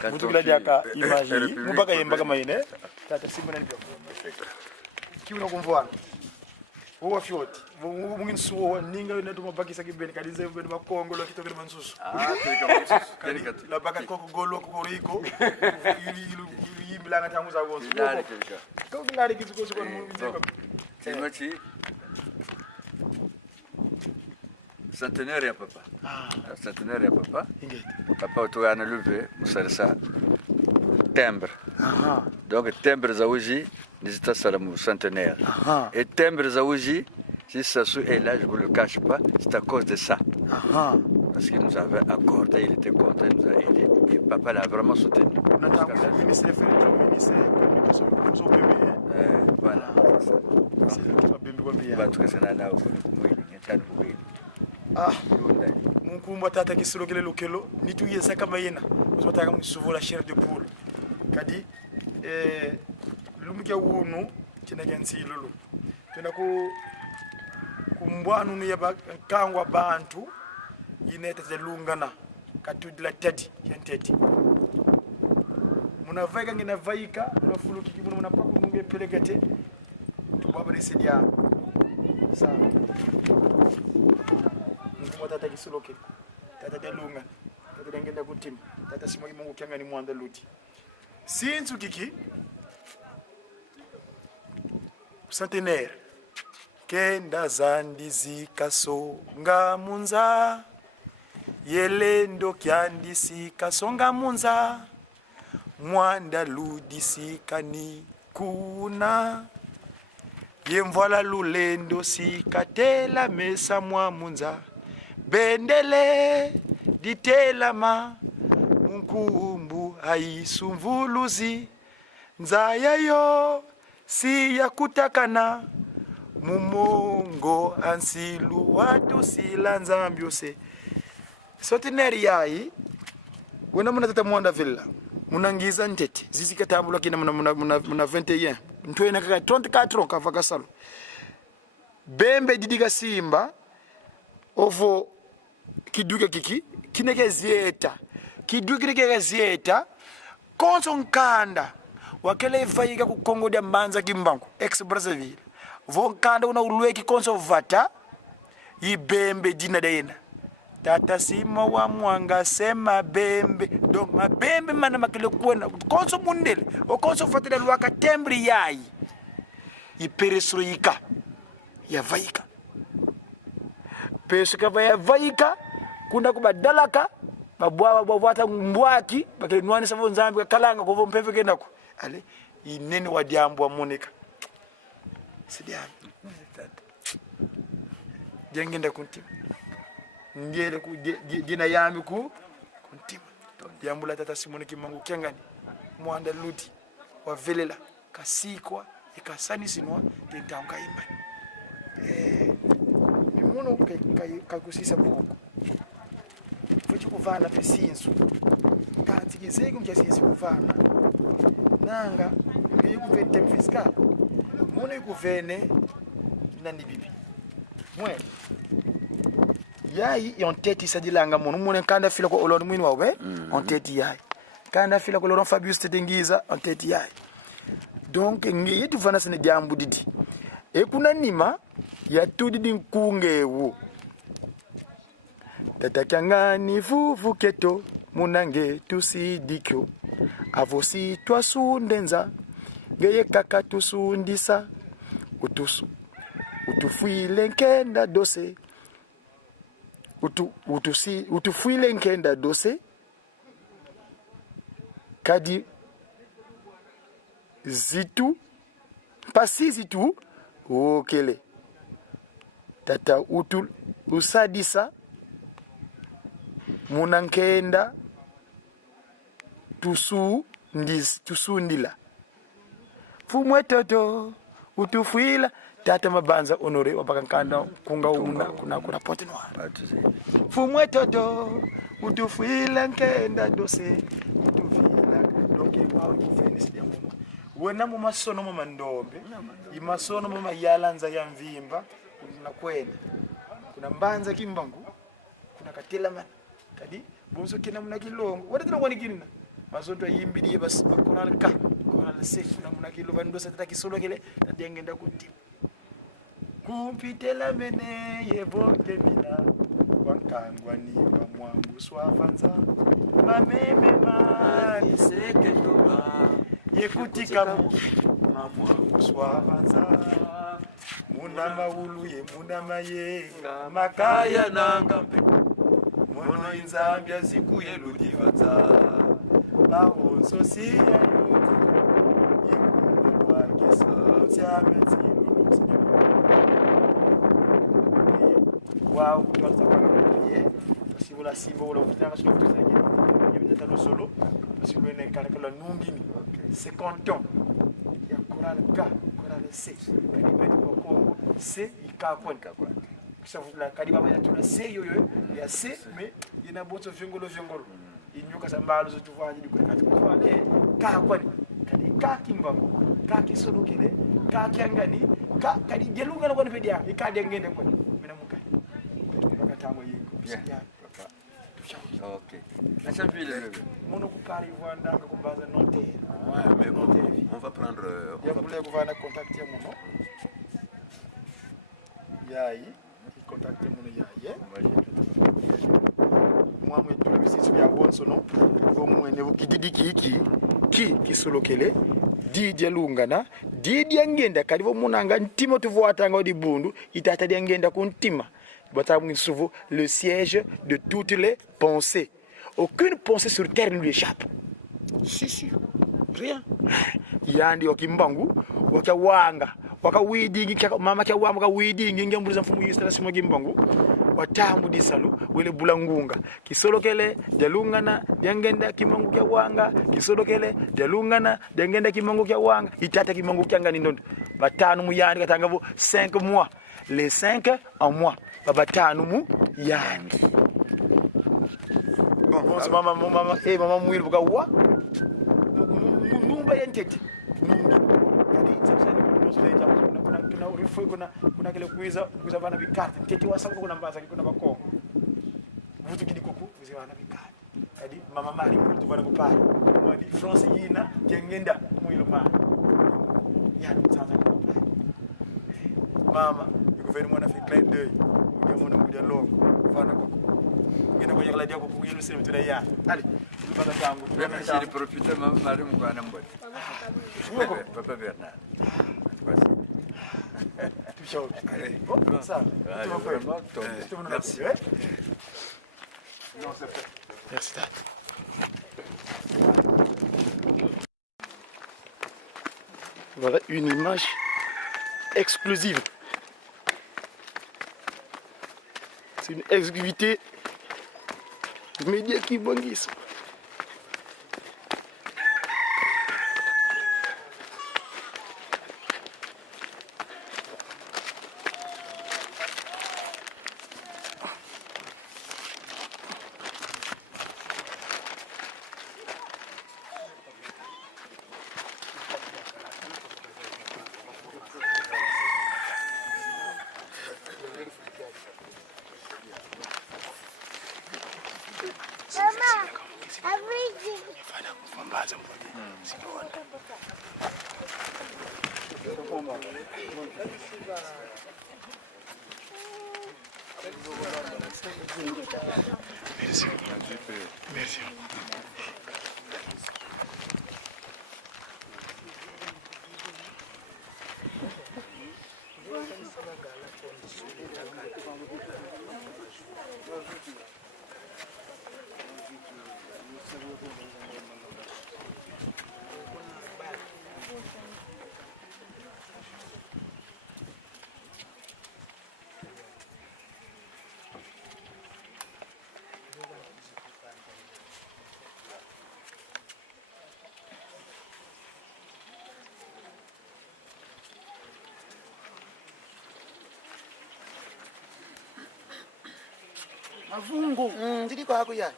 Mutugila diaka image mubaka yembaka maine tata simba ndio kiuna kumvwana uwa fyoti mungin suwa ninga wena tumabakisa kibeni kadize mbeni makongo lo kitokele mansusu la baka koko golo ko riko ili yimlanga tangu za gonzo ko ngari kizuko ko mungu Timothy centenaire ya papa. Centenaire ya papa. Papa utugana luve musalisa timbre. Donc timbre za uji nizita salamu centenaire. Et timbre za uji si ça est là, je vous le cache pas, c'est à cause de ça. Parce qu'il nous avait accordé, il était content, il nous a aidé. Et papa l'a vraiment soutenu. Voilà, c'est ça. Mungu tata kisilo kile lokelo nitu yesa kama yena usotaka msuvola chair de poule kadi lumke wunu chinake lulu tena kumbwanu ni yaba kangwa bantu ineta zelungana katudla tedi yenteti munavaika ngina vaika munafuluki muna paku munge pelekete tubaba nisidia sawa Mungu tata kisiloke tata delunga tata dengenda kutima tata simagi Mungu kyanga ni mwanda luti sinzu kiki centenaire kenda zandizi kasonga munza yelendo kyandisi kasonga munza mwanda ludisi kani kuna yemvala lulendo sikatela mesa mwa munza bendele ditelama munkumbu haisumvuluzi nzayayo si ya kutakana mumongo ansilu watu sila nzambyose sotineri yayi wena muna tata mwanda villa munangiza ntete zizikatambula kina muna 21 ntwena kaka 34 kavaka salo bembe didiga simba ovo kiduka kiki kineke zieta kiduka kineke zieta konso nkanda wakele vayiga ku Kongo dia Mbanza Kimbangu ex Brazzaville vonkanda una ulweki konso vata yibembe dina dena tata sima wa mwanga sema bembe do mabembe mana makile kuona konso mundele o konso fatela lwaka tembri yayi yiperesroyika ya vaika pesuka vaya vaika kunda kubadalaka babwa babwata mbwaki bakile nwane savo nzambi kalanga ko mpeve kenako ale inene wadiambo amonika sidiana jengenda kuntima ngele ku dina yami ku kuntima yambula tata simone kimangu kyangani mwanda ludi wa velela kasikwa ikasani sinwa tentanga imba mimuno kakusisa buku futhi kuvana pesinsu kanti kizeke mjasisi kuvana nanga ngiyikuvete fiscal muno ikuvene nani bibi mwe yayi yon tete sadilanga muno muno kanda fila ko olon mwini wawe on tete yayi kanda fila ko Laurent Fabius tetengiza on tete yayi donc ngiyiti vana sene jambu didi e kuna nima ya tudidi nkungewu tatakyangani vuvu keto munange tusidikyo avosi twasundenza ngeye kaka tusundisa utufuile nkenda dose utufuile nkenda dose kadi zitu pasizi tu okele tata usadisa munankenda tusundila fumwe toto utufuila tata mabanza honore wapakankanda kunga una kuna pote noir fumwe toto utufuila nkenda dose utufila donc wawe kufenisi ya mama wena mu masono mu mandombe imasono mu mayalanza ya mvimba kuna kwena kuna Mbanza Kimbangu kuna Katela man kadi bonso kina muna kilongo wada tena wani kinna mazondo yimbidi bas koral ka koral se na kilo bando sa takisolo kile tadengenda kunti kumpitela mene yeboke mina wankangwa ni wa mwangu swafanza mameme mani seke toba yekutika mwangu swafanza muna maulu ye muna mayenga makaya nangambe mono inzambia siku yeludivanza bahonso siya yote yekumba wakeso tiameti wow, tu vas savoir prier. Si vous la simbo ou la vous tenez sur tout ça, il y a peut-être un solo. Si vous voulez calculer le nombre, 50 ans. Il y a coral K, coral C. Quand il met au Congo, C, il K point. Ça vous la quand il va mettre tout le C, il y a C, mais il y a beaucoup de viongolo. Il n'y a pas de mal, tu vois, il y a des K point. Quand il K kimba, K qui solo kele, K qui angani, K quand il gelunga le bon pédia, il K dengene quoi. Bien, papa. Ok. Acha vile wewe. Mono kukari vwanda kubaza note. Ouais, mais bon, on va prendre. Ya voulait kuvana contacter mono. Yayi, contacter mono yayi. Moi moi tout le site ya bonso non. Vo mwene ukididiki ki solokele. Didi lungana, didi ngenda kalivo munanga ntimo tuvuatanga odi bundu itata ngenda kuntima. Le siège de toutes les pensées. Aucune pensée sur terre ne lui échappe. Si, rien. Yandi okimbangu, wakawanga, wakawidingi, mama kawanga widingi, ngembuliza mfumu yusala simo gimbangu, watamu disalu, wele bulangunga. Kisolokele, delungana, dengenda kimangu kawanga, kisolokele, delungana, dengenda kimangu kawanga, itata kimangu kyanga nindondo. Batanu muyandi katangavo 5 mois. Les 5 en mois. Babatanu mu yandi. Bon, mama mwili buka wa. Numba yentete. Numba. Kadi sasa ni msleja kuna urifu kuna kile kuiza bana bikati. Tete wasaba kuna mbaza kuna bako. Vutu kidikuku kuzibana bikati. Kadi mama mari kutu bana kupari. Madi France yina kengenda mwili ma. Yani sasa kupari. Mama gouvernement na fi clin d'œil ngemono mu dialog fana ko ngene ko yagla diako ko yelu selu tudai ya allez ñu bala jangu Même si le profiter même mari mu bana mbot papa Bernard voici tout chaud allez bon ça tu vas faire merci non c'est fait merci dad voilà une image exclusive. C'est une exclusivité média qui bonguisse. Merci. Merci. Mavungu, ndiri kwako ya.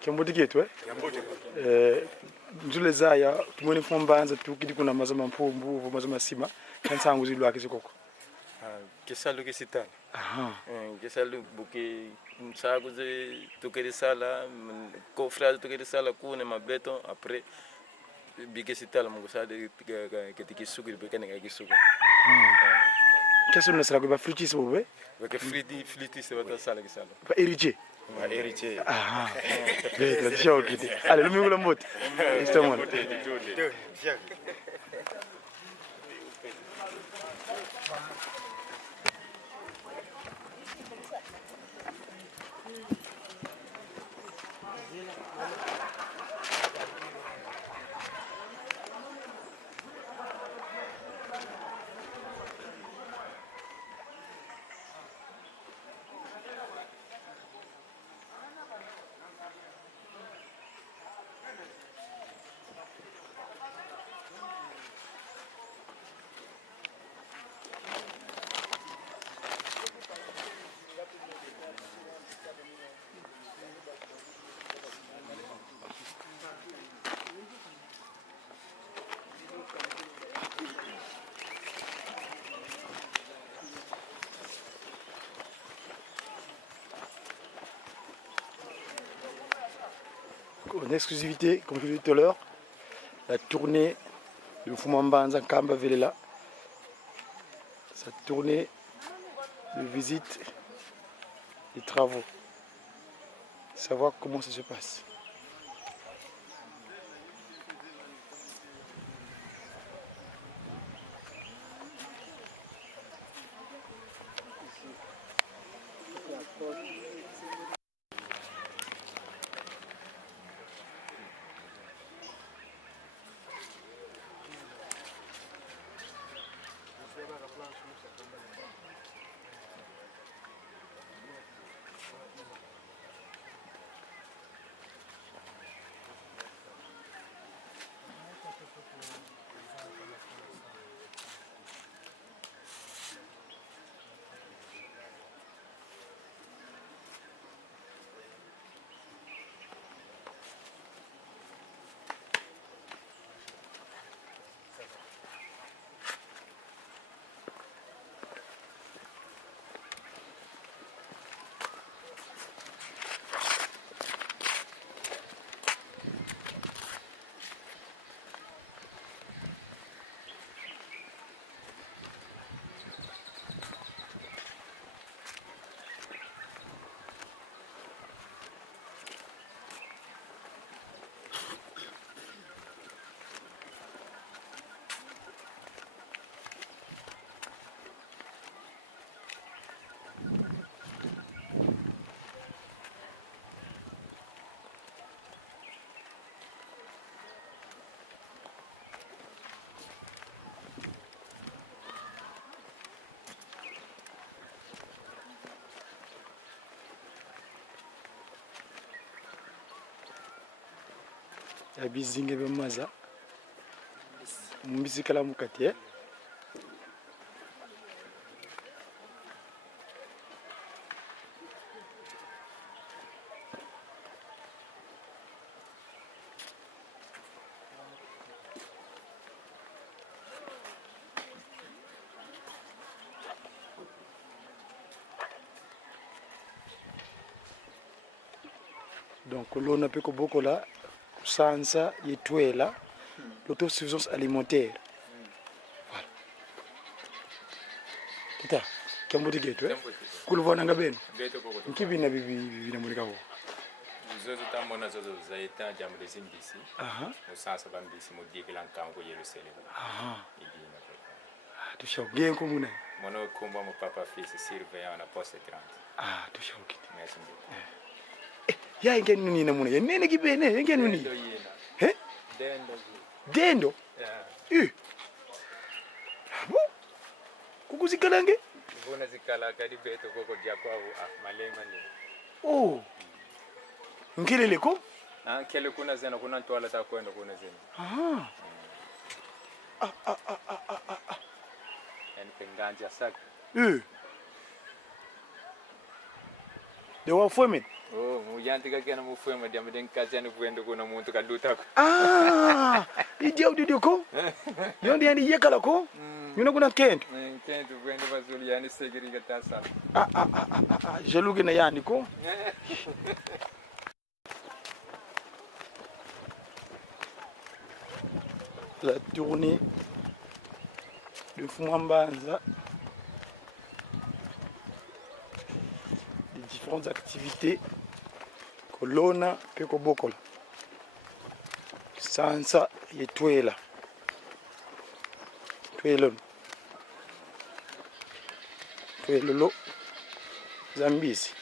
Kiambote ketu Njule zaya tumweni fombanza tukidi kuna mazama mpumbu mazama sima kansangu zilwa kizikoko. Kesalu kesitana. Aha. Kesalu buke sago de toque de sala, cofrade toque de sala com ne mabeton après bique sitala mo sa de que te suco de pequena que suco. Qu'est-ce que sera que fruitis ou be? Porque friti se va sala que sala. Pas héritier. Ma héritier. Ah. Bête, la show kiti. Allez, le mieux la motte. Justement. En exclusivité, comme je l'ai dit tout à l'heure, la tournée de Fumambanza Kamba Velela, sa tournée de visite des travaux, savoir comment ça se passe. Ya bizinge bemaza mumbizikala mukati donc l'on a peu beaucoup là sansa yetwela l'autosuffisance alimentaire. Voilà. Tita, kambuti getu kuluvana ngabeno. Beto koko. Nkibina bibi na mulika ho. Zozo tamona zozo zaita jamu de simbisi. Aha. Musasa bambisi mudigila nkango yelusele. Aha. Ibina papa. Ah, tushoge nkumuna. Mono kumba mo papa fils surveillant na poste 30. Ah, tushoge. Merci beaucoup. Ya ngeni nini namuna ya nene kibene ngeni nini he dendo eh bo kukuzikalange bona zikala kadi beto koko dia kwa malema ni oh ngilele ko kele kuna zena kuna ntwala ta kwenda kuna zena en penganja sak de wa fome. Oh, mujanti kagena mufema dia meden kazani kwenda kuna muntu kaduta ko. Ah, idia udidio ko? Yondi yani yekala ko? Yuna kuna kendo. contento quando vai Zuliani seguir que tá sala. Je lugue na yani ko. La tournée de Fumambanza, des différentes activités kolona pe kobokola sansa yetwela twelolo Zambezi.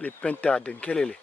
Les pintades, quel est les?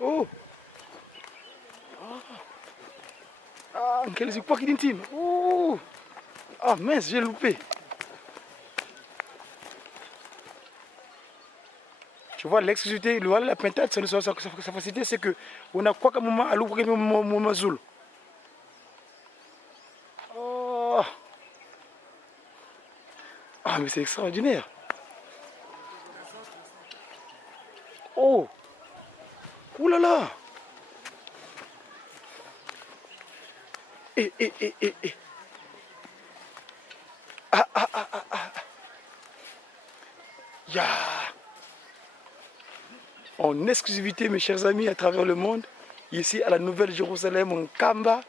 Oh! Quel pas qui d'intime. Oh! Ah mince, j'ai loupé. Tu vois, l'exclusivité, la pintade, sa facilité, c'est que on a quoi comme moment à l'ouvrir mon zoul. Oh! Ah, mais c'est extraordinaire. Oh! Ouh là là! Eh. Ya! En exclusivité, mes chers amis, à travers le monde, ici à la Nouvelle-Jérusalem, en Kamba,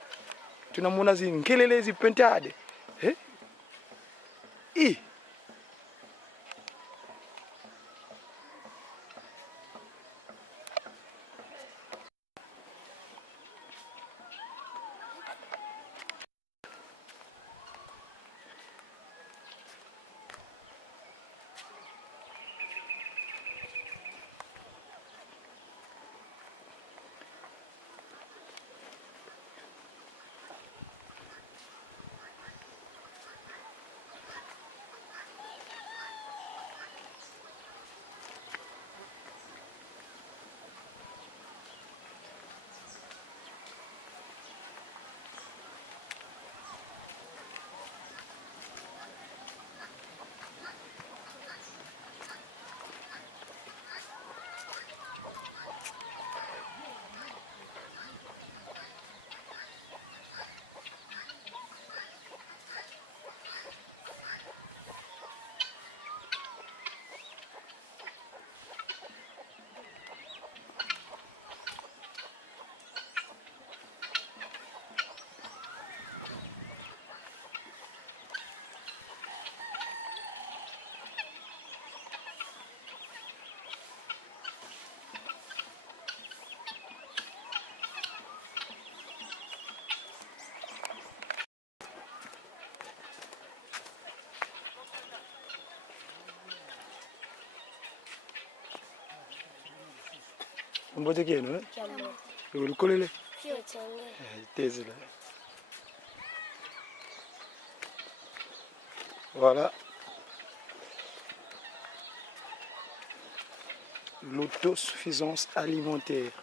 tu n'as mon asie, Nkelele, zi pentade. Eh? Mbote keno eh? Kiamo. Ulikolele? Fio chenge. Teze là. Voilà. L'autosuffisance alimentaire.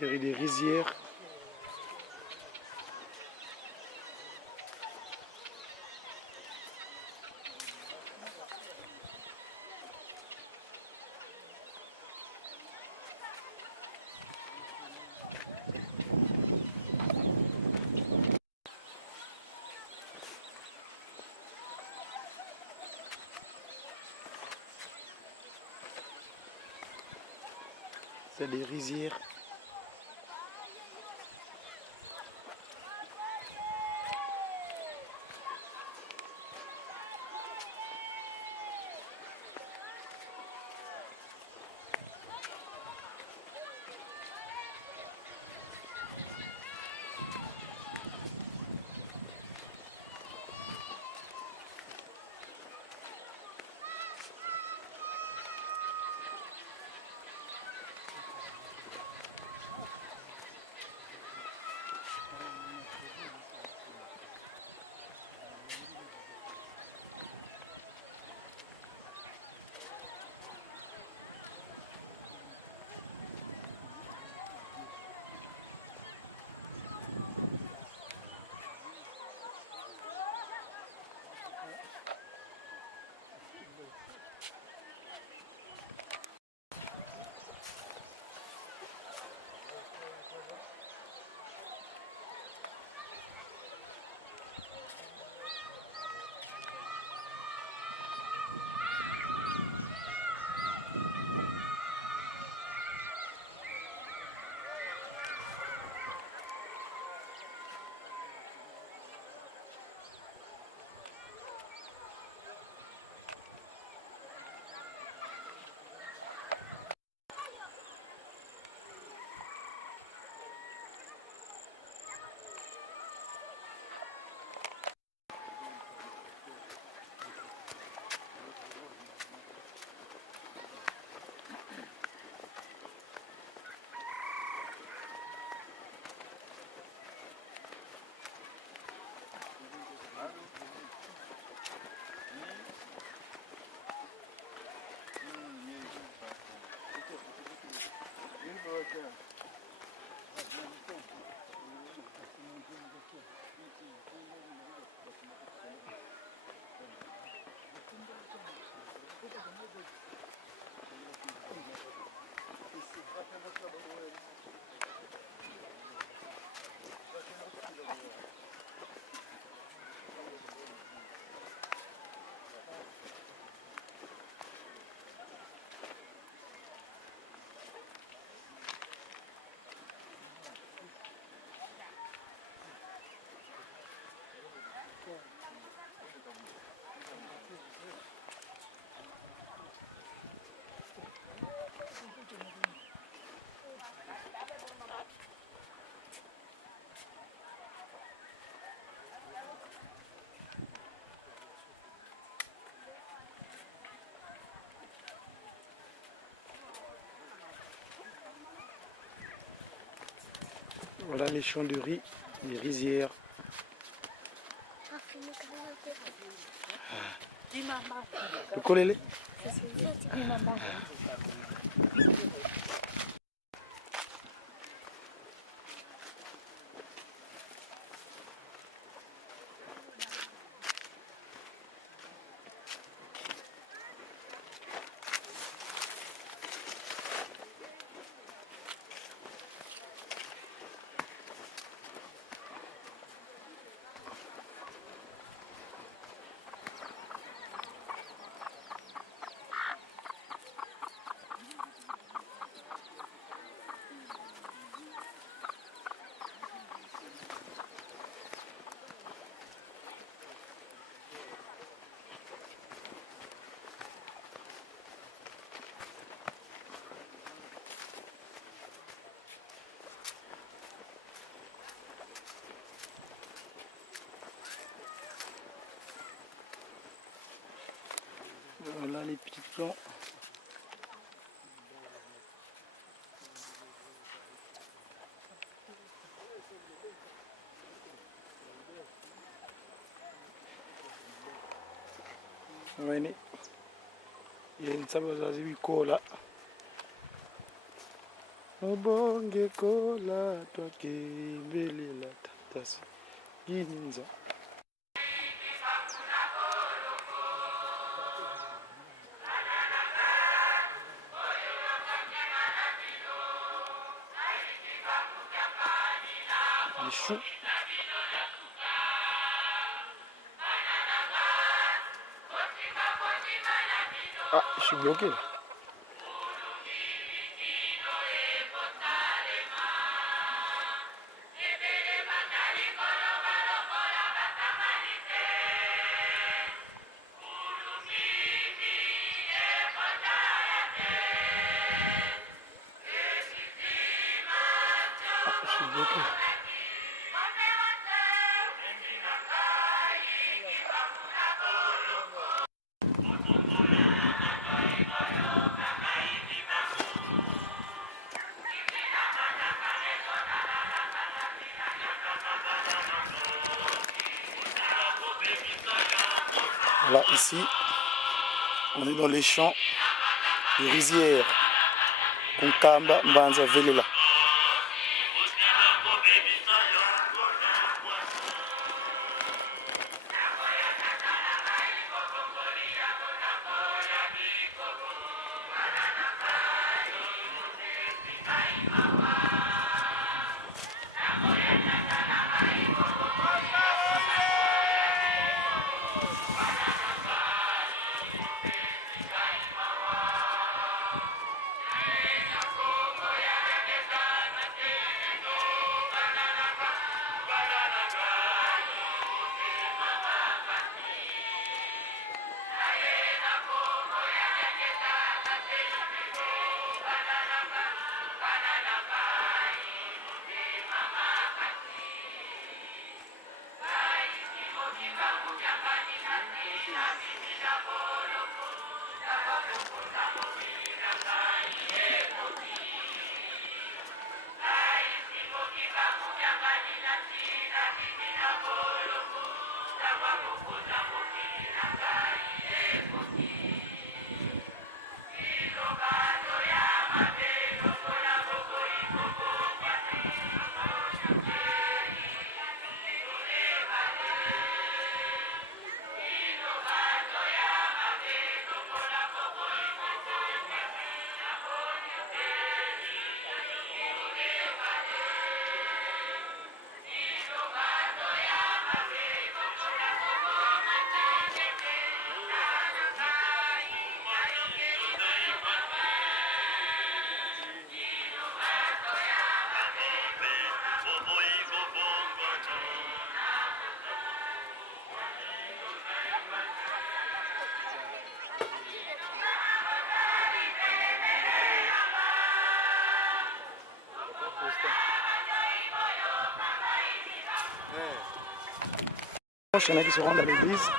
Vers des rizières. C'est des rizières. Voilà les champs de riz, les rizières. Le colélé. Voilà les petits plans. Wene yen sabazazi bikola obonge kola twakembelela tatasi gininza. Les choux. Ah, je suis bloqué là. Ah, je suis bloqué. Voilà, ici, on est dans les champs de rizières. Kunkamba, Mbanza, Velela. Il y en a qui se rendent à l'église.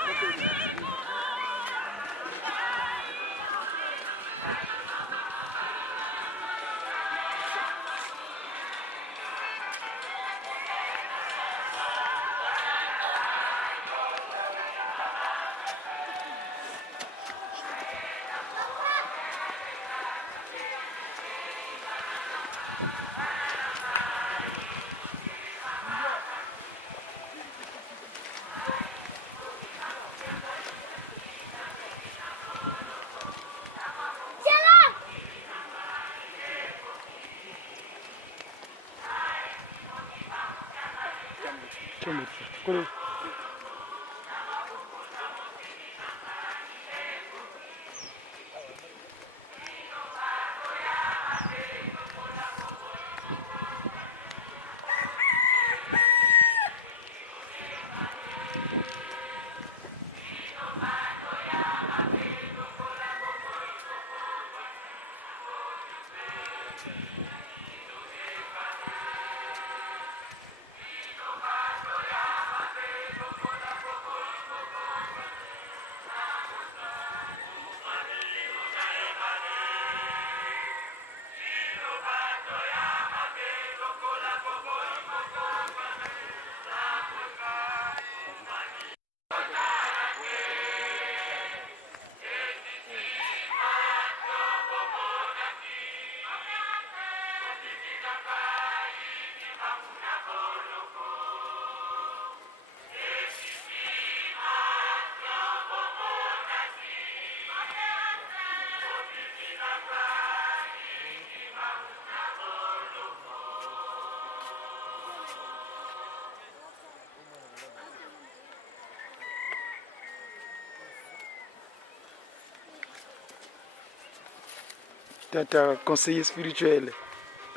Tata conseiller spirituel.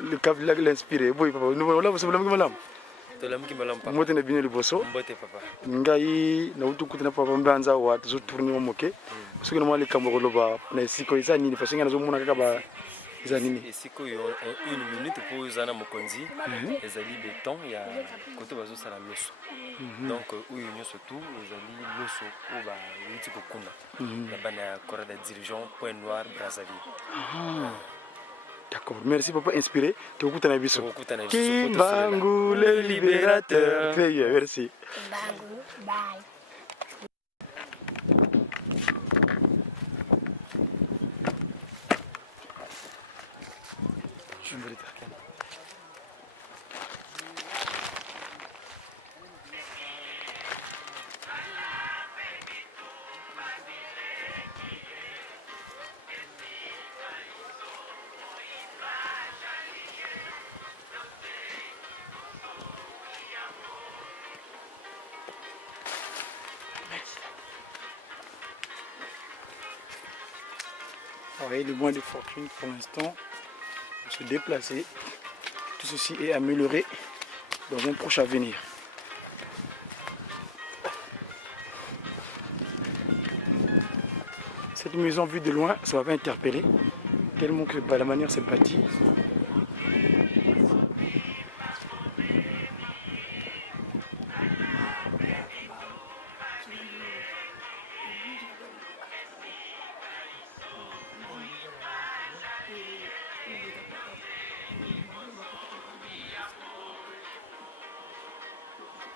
Le cap l'inspiré. Oui, papa. Nous là, vous savez malam. Tolamki malam papa. Moi tena bien le bosso. Mbote papa. Ngai na utukuta na papa mbanza wa zo tourner au moke. Parce que moi les kambo loba na siko isa nini parce que nazo mona kaka ba isa nini. Siko yo 1 minute pour zana mokonzi. Ezali béton ya koto bazo sala loso. Donc uyu nyoso tout ezali loso o ba yuti kokuna. Ya bana corps de dirigeant Point Noir Brazzaville. D'accord, merci papa, inspiré. Tu écoutes un avis. Kimbangu le libérateur. Merci. Kimbangu, bye. Voyez le moins de fortune pour l'instant pour se déplacer. Tout ceci est amélioré dans un proche avenir. Cette maison vue de loin, ça va interpeller tellement que la manière c'est bâti.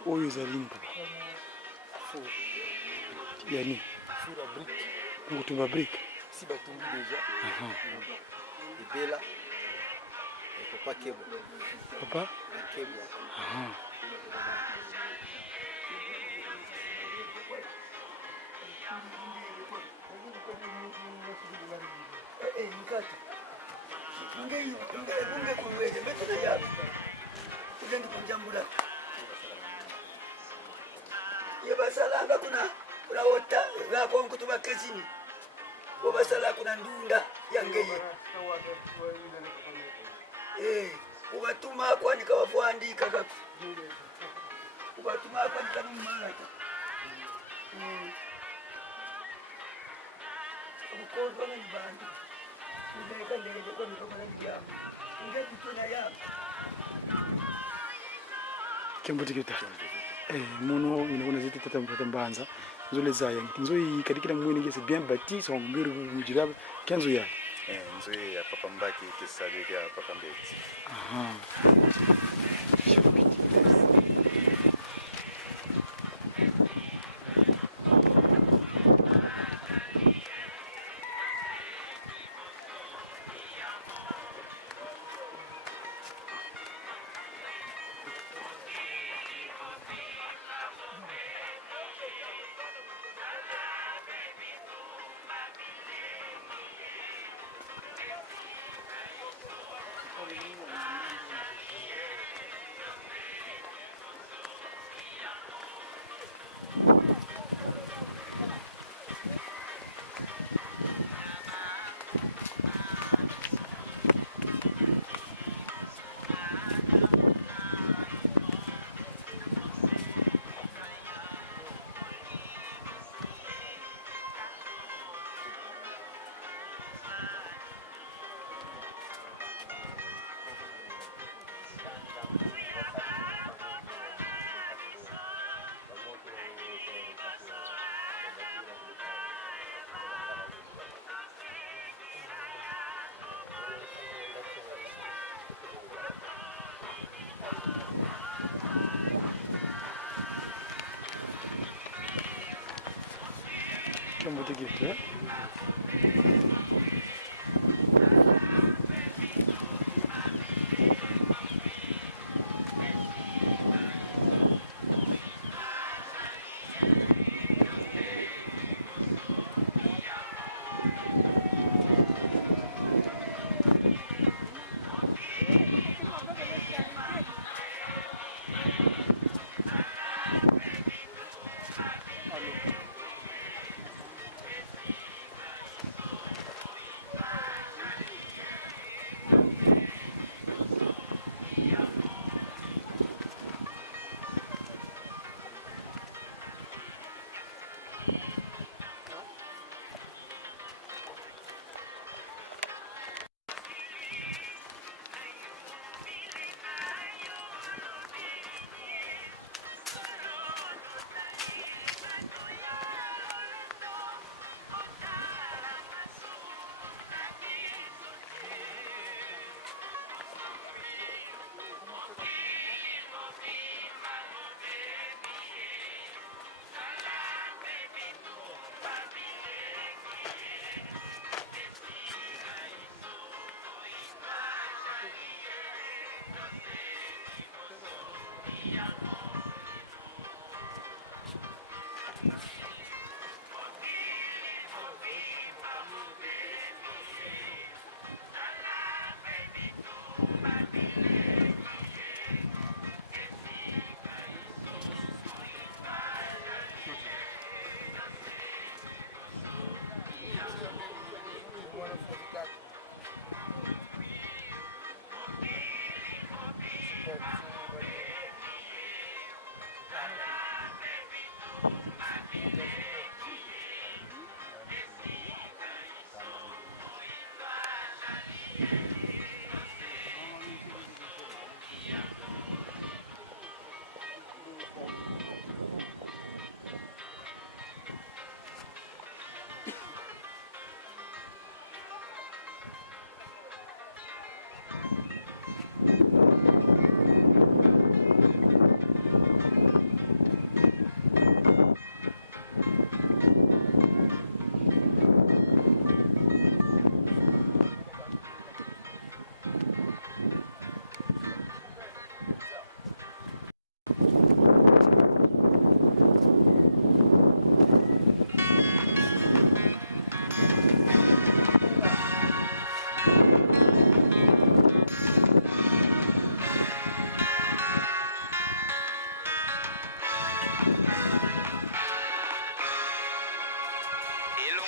Oyo ezali nini papa? Yani Four à brique. pour tumba brique. Si batumbi déjà. Et Bella. Et Papa Kebo. Papa? Kebo. Yebasalanga kuna wota ngako kutuba kezini. Bobasala kuna ndunda yangeye. Ubatuma kwanika wafuandika kaka. Ubatuma kwanika numaka. Ukozo na bandi. Ndeka ndeke kwa mikono na ndiamu. Ngeti tuna ya. Kembo tikita. Mono inaona zetu tata mpata mbanza. Nzole zaya. Nzoi kadikira mwini ngese bien bâti son mur mujiraba. Kenzo ya. Nzoi ya papa mbaki kisabi ya papa mbeti. Kembo tikita.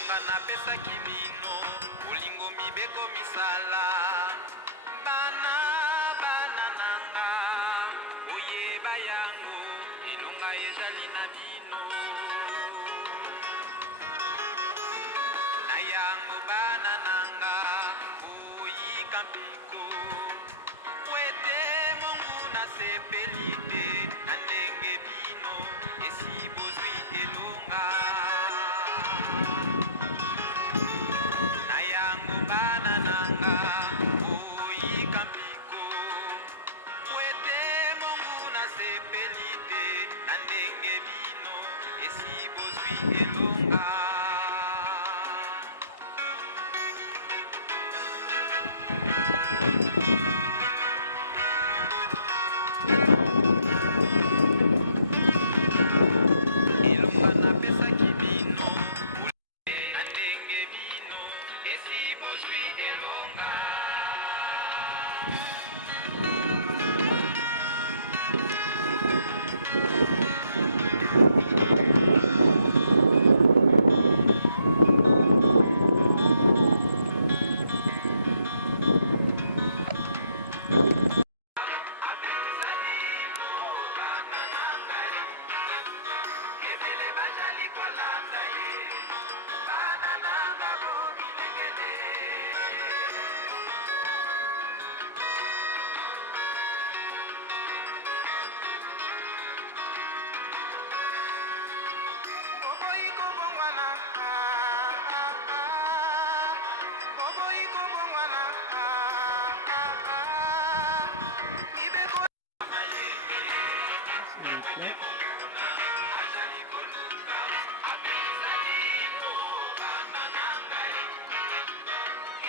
elonga napesaki bino bolingo mibeko misala bana bana nanga oyeba yango elonga ezali na bino na yango bana nanga oyika mpiko wete mongu nasepeli te na ndenge bino esi bozwi elonga na yango bana nanga oyika mpiko wete mongu nasepeli te na ndenge bino esi bozwi elonga. elonga napesaki bino na ndenge bino esi bozwi elonga. ebele bajali kolanda ye bana nanga bomilengele boboyi kobongwana boboyi kobongwana mibeko mayenge azali koluka apesalino bana nanga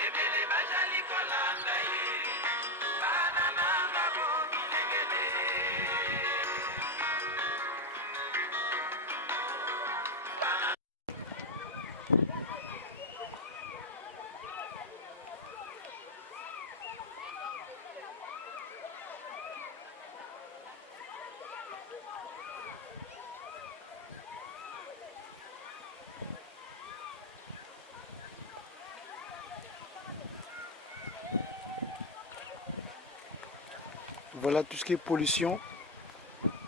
ebele bajali kolanda ye bana nanga bomilengele Voilà tout ce qui est pollution.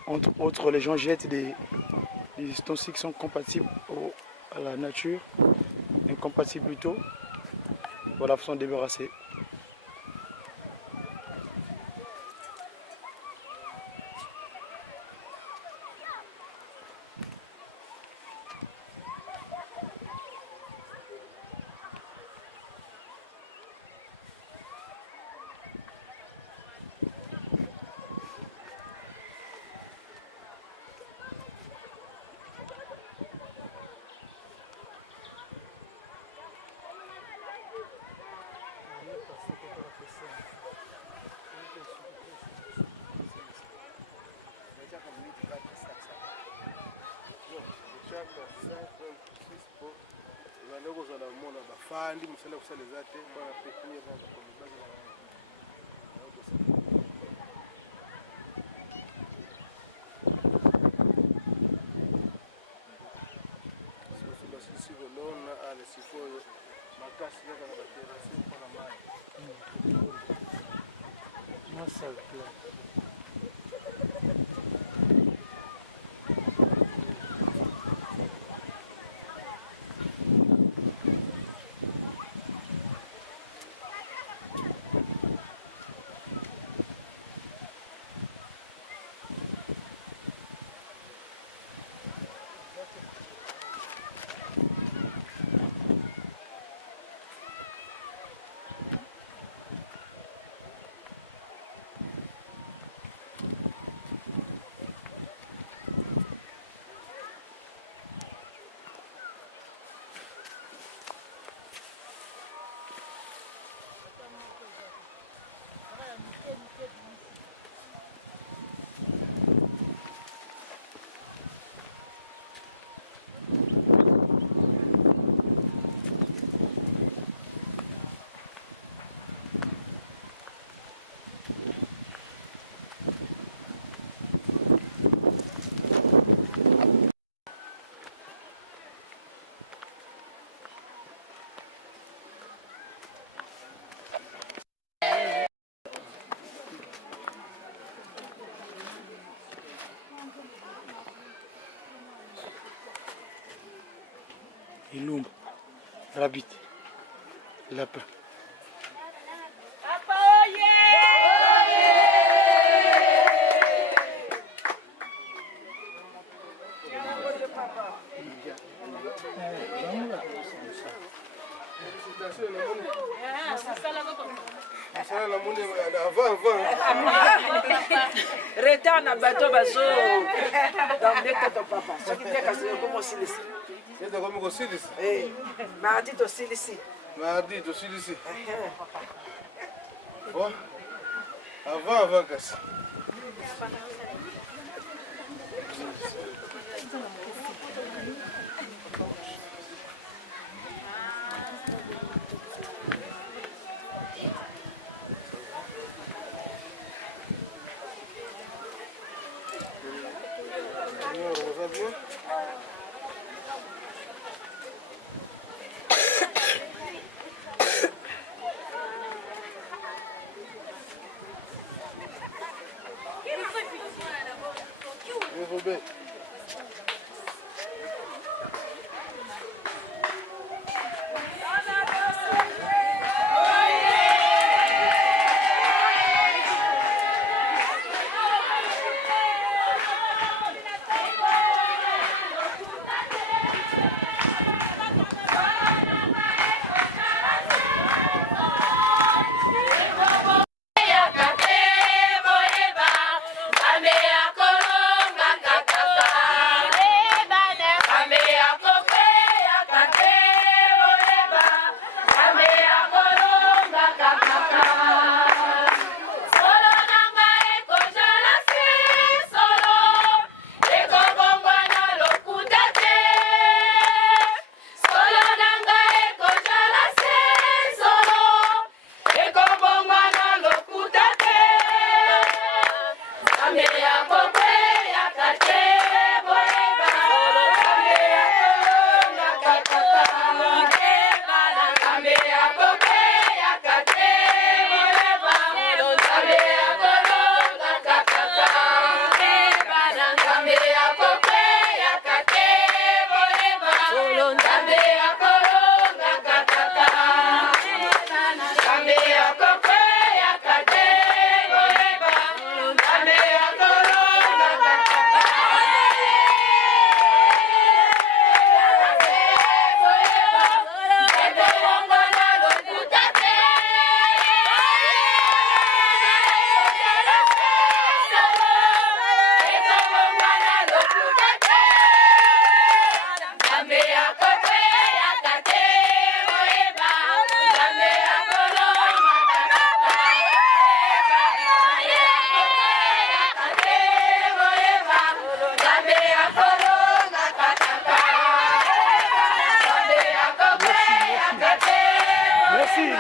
Entre autres, les gens jettent des ustensiles qui sont compatibles à la nature, incompatibles plutôt. Voilà, faut s'en débarrasser. bafandi mosala kosaleza te mpona pepiniere na bakomibazela soso basilisi kolona ale sikoyo makasi kaka na baterase mpona mai Ilumba, rabbit, lapin. Retarde na bateau bazo dans deux que ton papa. Ce qui fait que c'est comme aussi ici. C'est comme aussi ici. Eh, mardi aussi ici. Mardi aussi ici. Bon. Avant casse.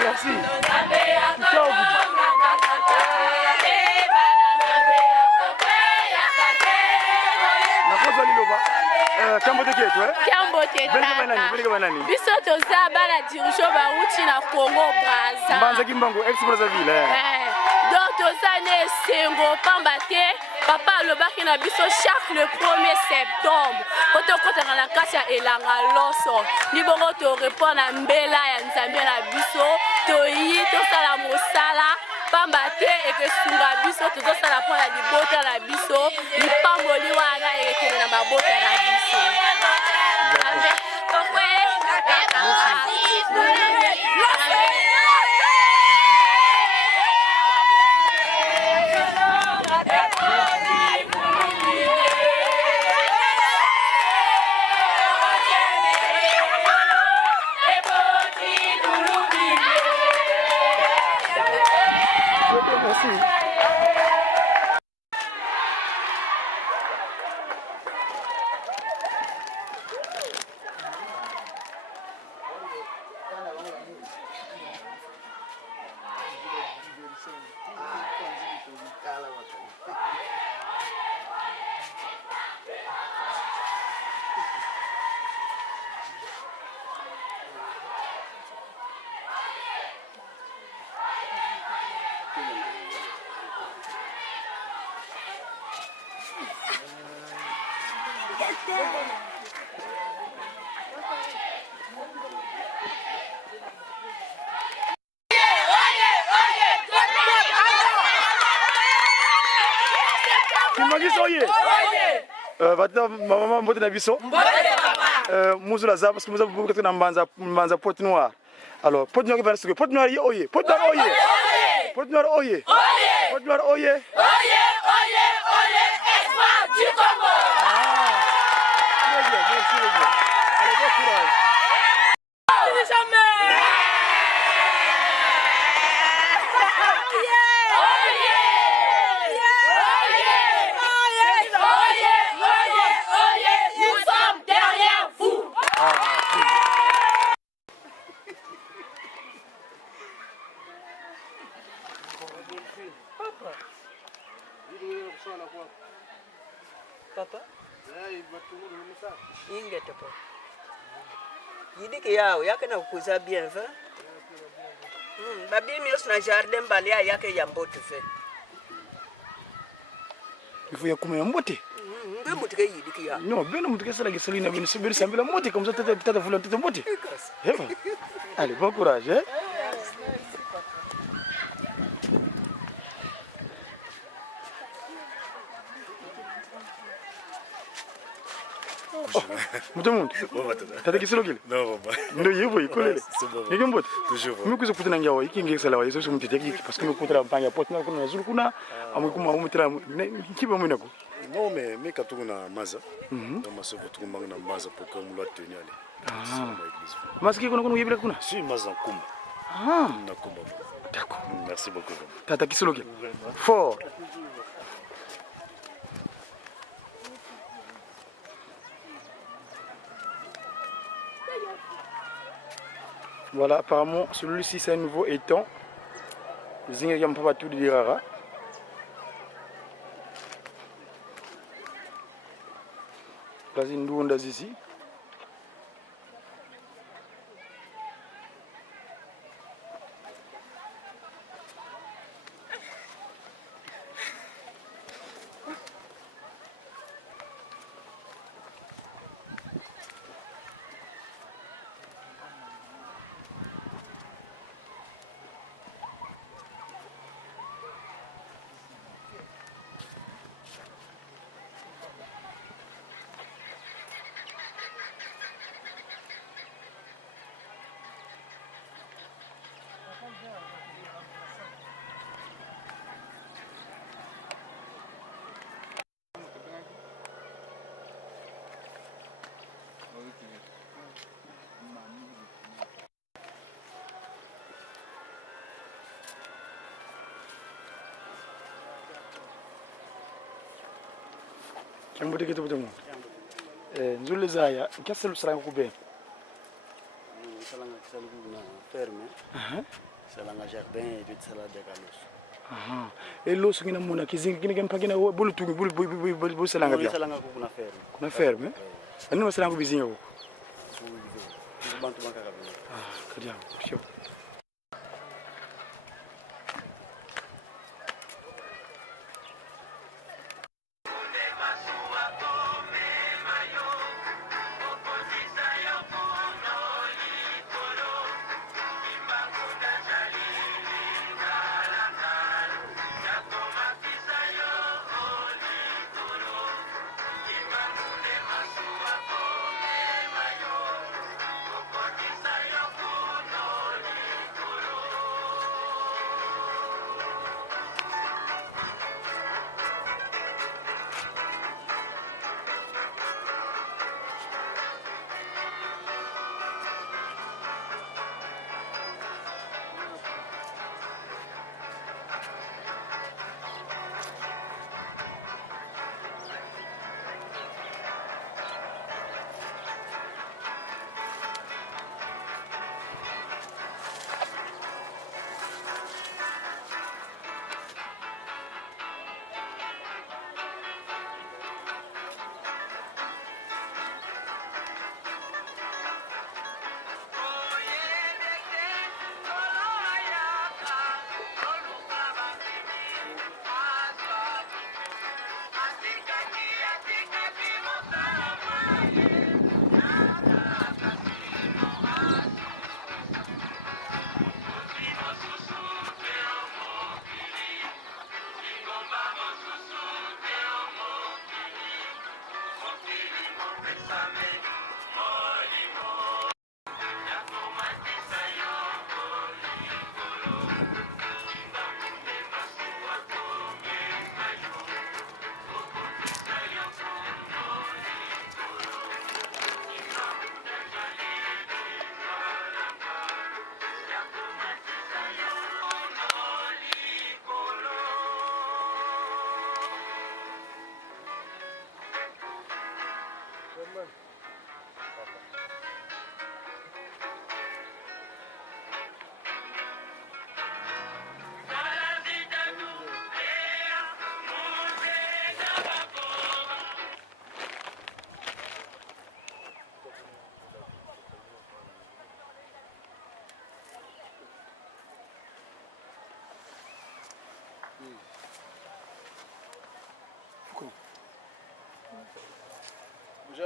Merci. Ciao. Nakoza liloba. Kambote ketu Kambote tata. Biso toza bala dirigeant bauti na Congo Brazza. Mbanza Kimbangu ex-Brazzaville. Donc toza ne sengo pamba te. Papa alobaki na biso chaque le 1er septembre. Koto kota na kasi ya elanga loso. Ni bongo to répondre na mbela ya nzambe na biso. Toyi to sala mosala. Pamba te ekesunga biso tozosala mpona libota na biso. Lipamboli wana ekekende na mabota na biso. Mangis oye. Vata maman mbote na biso. Muzula za parce que nous avons beaucoup de manza pot noir. Alors pot noir qui va se pot noir oye. Pot noir oye. Pot noir oye. Pot noir oye. Oye, espoir du Congo. Très bien, merci beaucoup. Allez, bon courage. Nous sommes derrière vous. Papa? Ingete po. Yidiki yao yake na kukuza bien fa. Babi mios na jardin balia yake ya mbote fe. Il faut y accompagner mbote. Mbe mutike yidiki yao. Non, ben mutike sala geselina ben subir sambila mbote comme ça tata voulait tata mbote. Allez, bon courage hein. Oh, tout le monde. T'as des questions? Non, non, il faut y coller. Il y a un bot. Toujours. Mais que ce que tu n'as pas, il y a un salaire, il y a un petit parce que nous comptons pas y porte, nous avons azul kuna, amu kuma amu tira, qui va mener quoi? Non, mais quand on a maza, on m'a sauvé tout le monde en maza pour que nous la tenions. Ah. Mas qui qu'on a kuna? Si maza kumba. Ah. Na kumba. D'accord. Merci beaucoup. T'as qui solo? Fort. Voilà, apparemment, celui-ci c'est un nouveau étang. Les ingrédients pas tout de rara. Là, c'est une douane ici. Kiambo de keto botomo. Nzule zaya, kaselu saranga kubena. Salanga salu na ferme. Salanga jardin et puis salade de galos. E loso ngina muna kizingi kini kempagina bulu tungi bulu salanga bia. Salanga kuna ferme. Kuna ferme. Ani masalanga bizinga ko. Bantu banka kabila. Kadia, sio.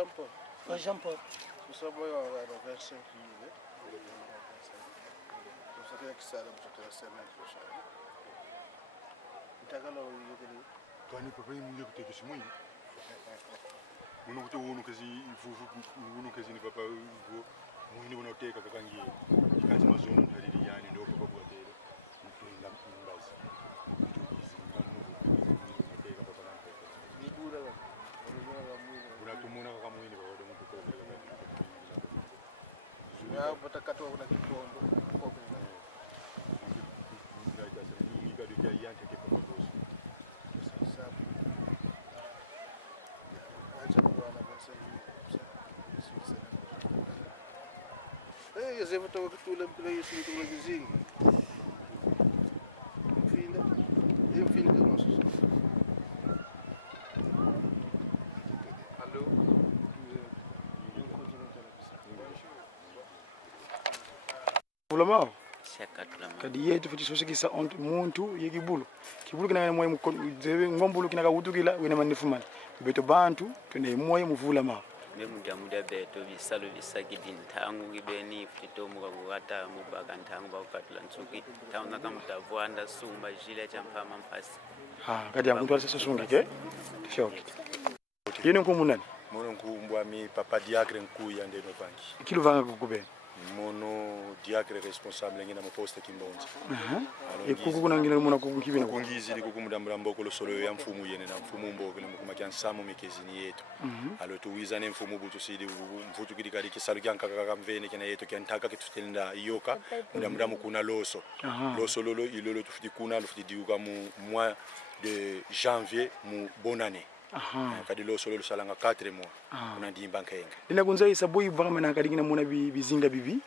Jean-Paul. Jean-Paul. Vous savez, on va avoir 25 000. Vous savez que ça va être la semaine prochaine. Quand il peut pas y aller que c'est moi. Mon oncle est quasi vous quasi ne va pas vous. Moi il ne teka kakangi. Quand ma zone hadi yani ndo ko ko tele. Mtu ina mbazi. Ni bura la. Kuna tumuna kama mwini kwa ndo mtu ko. Ya patakato kuna kikombo ko ko. Ni ga de yante ke ko ko. Sasa. Acha kuona basi. Eh, você vai estar aqui tudo para isso, muito bem vizinho. Enfim, que nós. Alô? Ulamao. Kadi yetu fiti sosi kisa muntu yekibulu. Kibulu kina moyo ngombulu kina kabutukila wena manifumana. Beto bantu tune moyo muvula ma. Muda beto bisalo bisaki dintangu gibeni fito muga gugata mubaga ntangu ba ukatula nsuki tauna kamutavwanda sumba jile champama mpasi. Kadi ya mtu alisa sungi ke? Shoki. Yene nkumunani? Mono nkumbwa mi papa diacre nkuya ndeno vangi. Kilo vanga kukubeni? Mono diacre responsable ngina moposte kimbonza. Kuku kuna ngina muna kukukibina kungizi likumudambula mboko losolo ya mfumu yene na mfumu mboko limukumakia nsamu mikezini yetu. Alo tuwiza ne mfumu butu sidi mfutu kidikali kisalu kyankaka mvene kena yetu kyantaka kitutenda yoka mudamuramu kuna loso. Loso lolo ilolo tufuti kuna lufuti diuka mu mois de janvier mu bonne année. Kadi loso lolo salanga 4 mois. Kuna ndimba nkenga. Dina kunza isabu ibanga na kadi ngina muna bizinga bibi.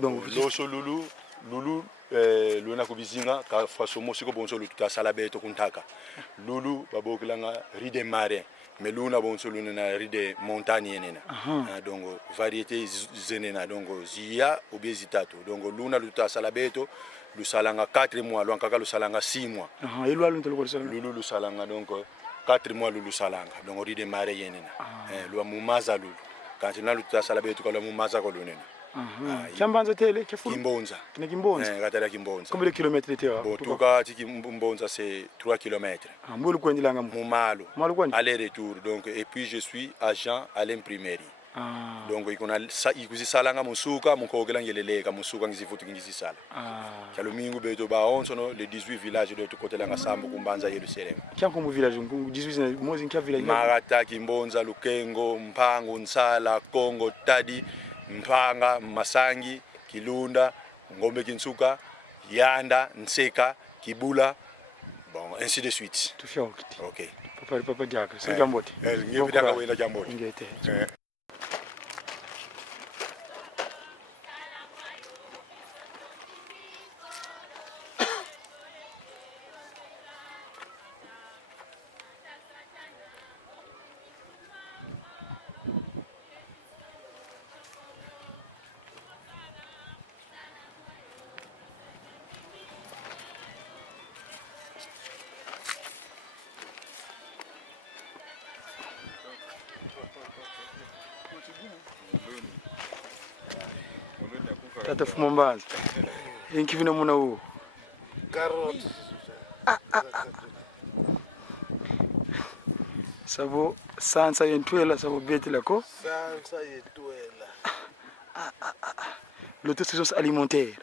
Donc loso lulu luna kubizinga ka faso mosiko bonso lututa salabeto kuntaka. Lulu babokilanga ride mare. Mais luna bonso luna na ride montagne nena. Donc variété zenena donc zia obésitato. Donc luna lututa salabeto lusalanga 4 mois, luankaka lusalanga 6 mois. Elu alu ntelo salanga. Lulu lusalanga donc 4 mois lulu salanga. Donc ride mare yenena. Lua mumaza lulu. Quand na lututa salabeto ka lua mumaza ko lunena. Chambanza tele kefulu Kimbonza. Kina Kimbonza. Gatala Kimbonza. Combien de kilomètres de Bon, tout cas, Kimbonza c'est 3 km. Mbulu kwendilanga mu malo. Malo kwandi. Aller-retour. Donc et puis je suis agent à l'imprimerie. Donc ikona ikuzisalanga musuka mukogela ngeleleka musuka ngizifuthi ngizisala. Kyalo mingu beto ba onsono le 18 villages de tukotelanga sambo kumbanza Yerusalem. Kyanko village 18 mozi nkya village. Marata, Kimbonza, Lukengo, Mpango, Nsala, Kongo, Tadi, Mpanga, Masangi, Kilunda, Ngombe Kinsuka, Yanda, Nseka, Kibula, bon, ainsi de suite. Tout fait ok. Papa Diaka, c'est Gambote. Ngi bidaka wena Gambote. Ngete. Tata Fumambaza. Inkivina muna huo. Carotte. Sabo sansa yentwela sabo beti lako. Sansa yentwela. L'autosuffisance alimentaire.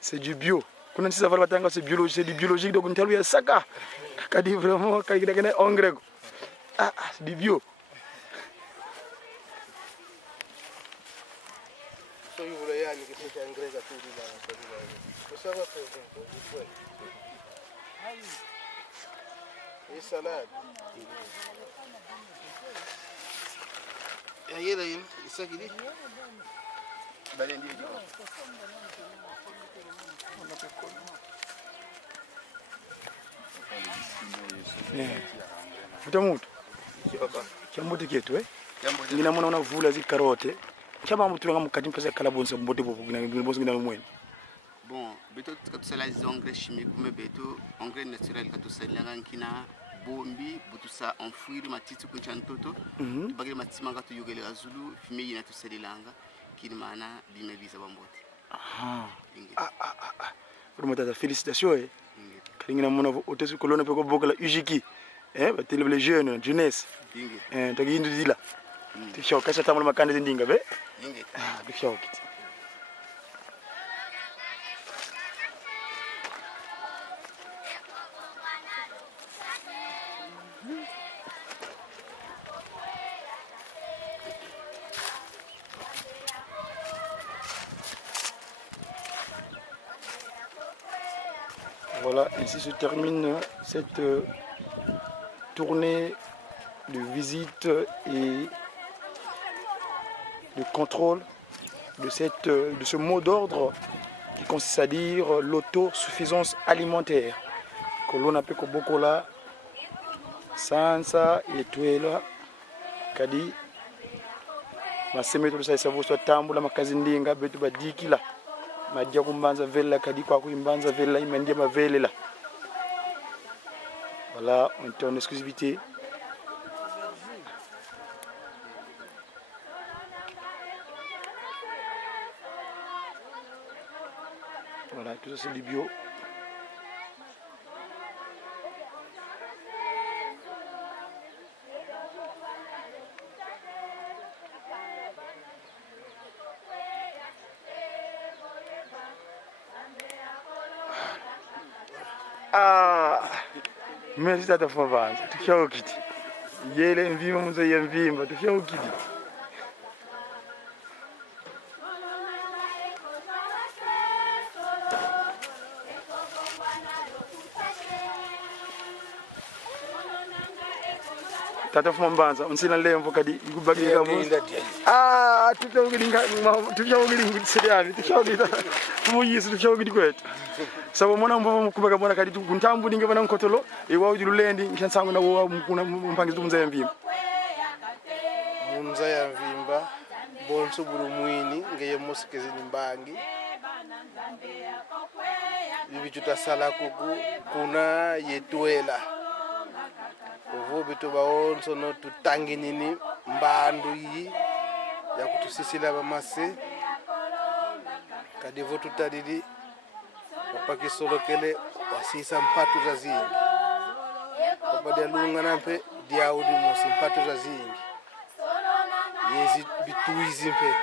C'est du bio. Quand on dit ça va c'est biologique, c'est du biologique donc on t'a lu saka. Kadi vraiment kadi kena engrais. C'est du bio. So you voulais aller que c'est engrais à tout là. Ça va faire donc. Et salade. Ya yela yin, isa gidi. Balendi. Futa mutu. Chambote ketu Chambote. Ngina mwana unavula zi karote. Chama mtu nga mukati mpesa kala bonsa mbote bobo ngina bonsa ngina mwen. Bon, beto katusala les engrais chimiques mais beto engrais naturel katusala ngina bombi butusa enfouir matiti kunchantoto. Bagere matima ngatu yogele azulu fime yina tuselilanga kini mana bimeliza bambote. Rumata félicitations Kalingina mwana otesi kolona pe ko bokala ujiki. Ba télé les jeunes jeunesse. Tagi yindu dila. Tifshaw kasa tamul makande zindinga be. Tifshaw kiti. Voilà, ainsi se termine cette tournée de visite et de contrôle de ce mot d'ordre qui consiste à dire l'autosuffisance alimentaire. Kolona pe kobokola sansa etwela kadi masemeto sa savo so tambula makazindinga betu badikila madia kumbanza vela kadi kwa kuimbanza vela imendia mavelela. Voilà, on était en exclusivité. Voilà, tout ça c'est du bio. Merci tata Favanza, tufia ukiti. Yele mvimba muzo ye mvimba, tufia ukiti. Tata Favanza, unsina lembo kadi ikubagika muzo. Tufia ukiti seriani, tufia ukiti. Muyisi tufia ukiti kwetu. Sabo mwana mbovu mkubaga mwana kadi kuntambu ninge bana nkotolo ewa udilulendi nkyansangu na wo mpangizo munza yamvimba bonso burumwini ngeye mosikezi nimbangi bibi tutasala kuku kuna yetwela uvu bitu baonso no tutangi nini mbandu yi ya kutusisila bamase kadi vo tutadidi papa kisolokele wasisa mpatu za zingi papa dialunga nampe diaudi mosi mpatu za zingi yezi bituizi mpe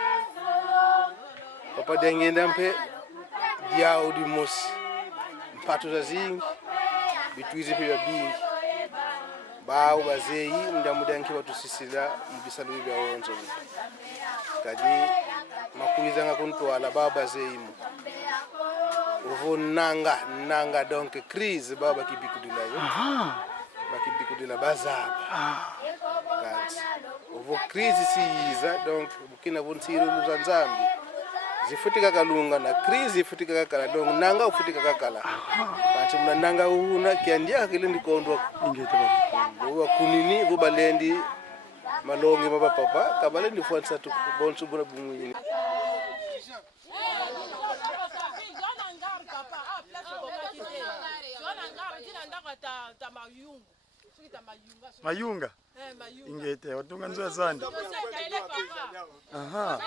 papa diangenda mpe diaudi mosi mpatu za zingi bituizi mpe ya bingi bao bazeyi ndamudanki batusisila mbisalo bya wonzo kadi makuiza ngakuntwala baba zeyimu uvo nanga donc crise baba kibikudila yo bakibikudila bazaba kati uvo crise siyiza donc bukina vonsiru luzanzambi zifutika kalunga na crise ifutika kakala donc nanga ufutika kakala kati mna nanga una kiandia kile ndikondwa ingete baba kunini vubalendi malongi baba papa kabalendi fuansa tu bonsu buna bumwini Mayunga? Ingete, watunga nzua zandi. Aha.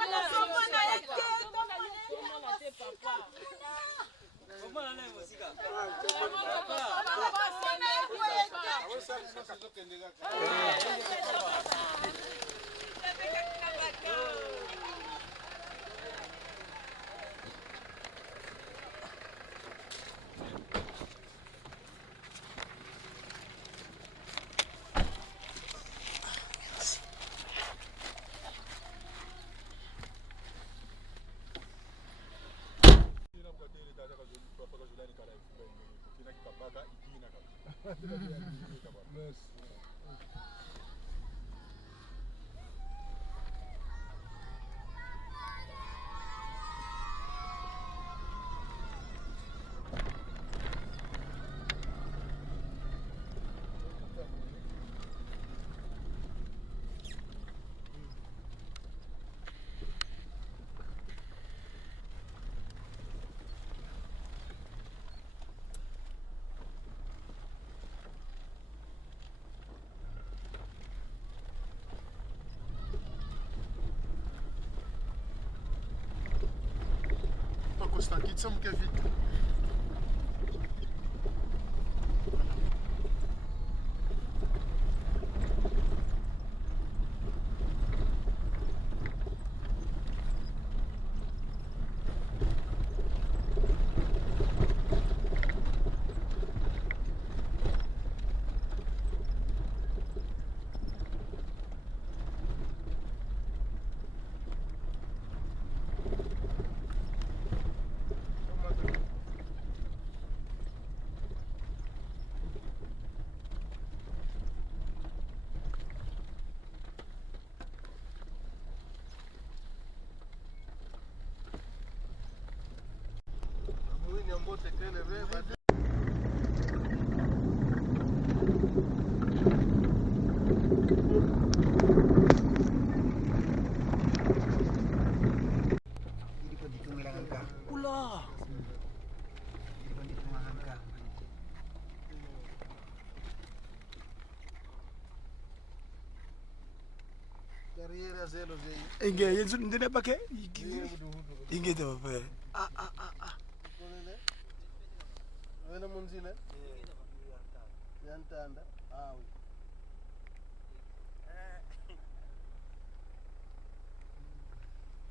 Constant, quitte ça, mon vite. Inge yenzu ndine pake inge to pe Wena munzile yantanda awu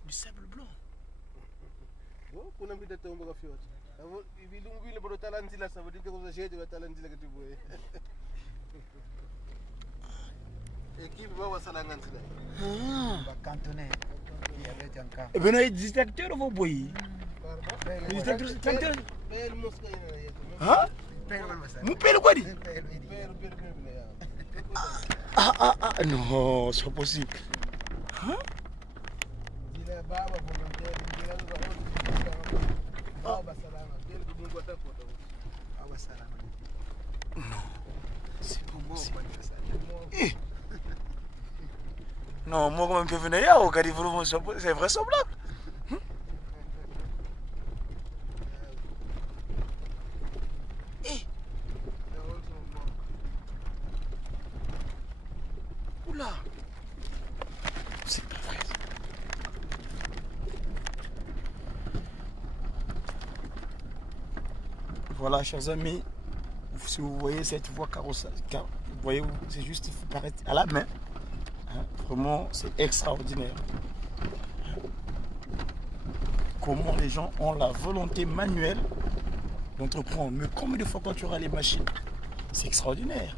du sable blanc. Bo kuna mpita tombo ka fiot avo ibilungu bile bodo talanzila sa bodite ko jeje talanzila ke tiboye équipe va wasala nganzila ba cantonné et ben les distracteurs vont boyer les distracteurs hein mon père quoi dit non c'est pas possible hein non c'est pas possible non, moi, quand je venir là, c'est vraisemblable. Oula, c'est pas vrai. Voilà, chers amis, si vous voyez cette voie carrossage, vous voyez, c'est juste paraître à la main. Vraiment, c'est extraordinaire. Comment les gens ont la volonté manuelle d'entreprendre. Mais combien de fois quand tu auras les machines, c'est extraordinaire.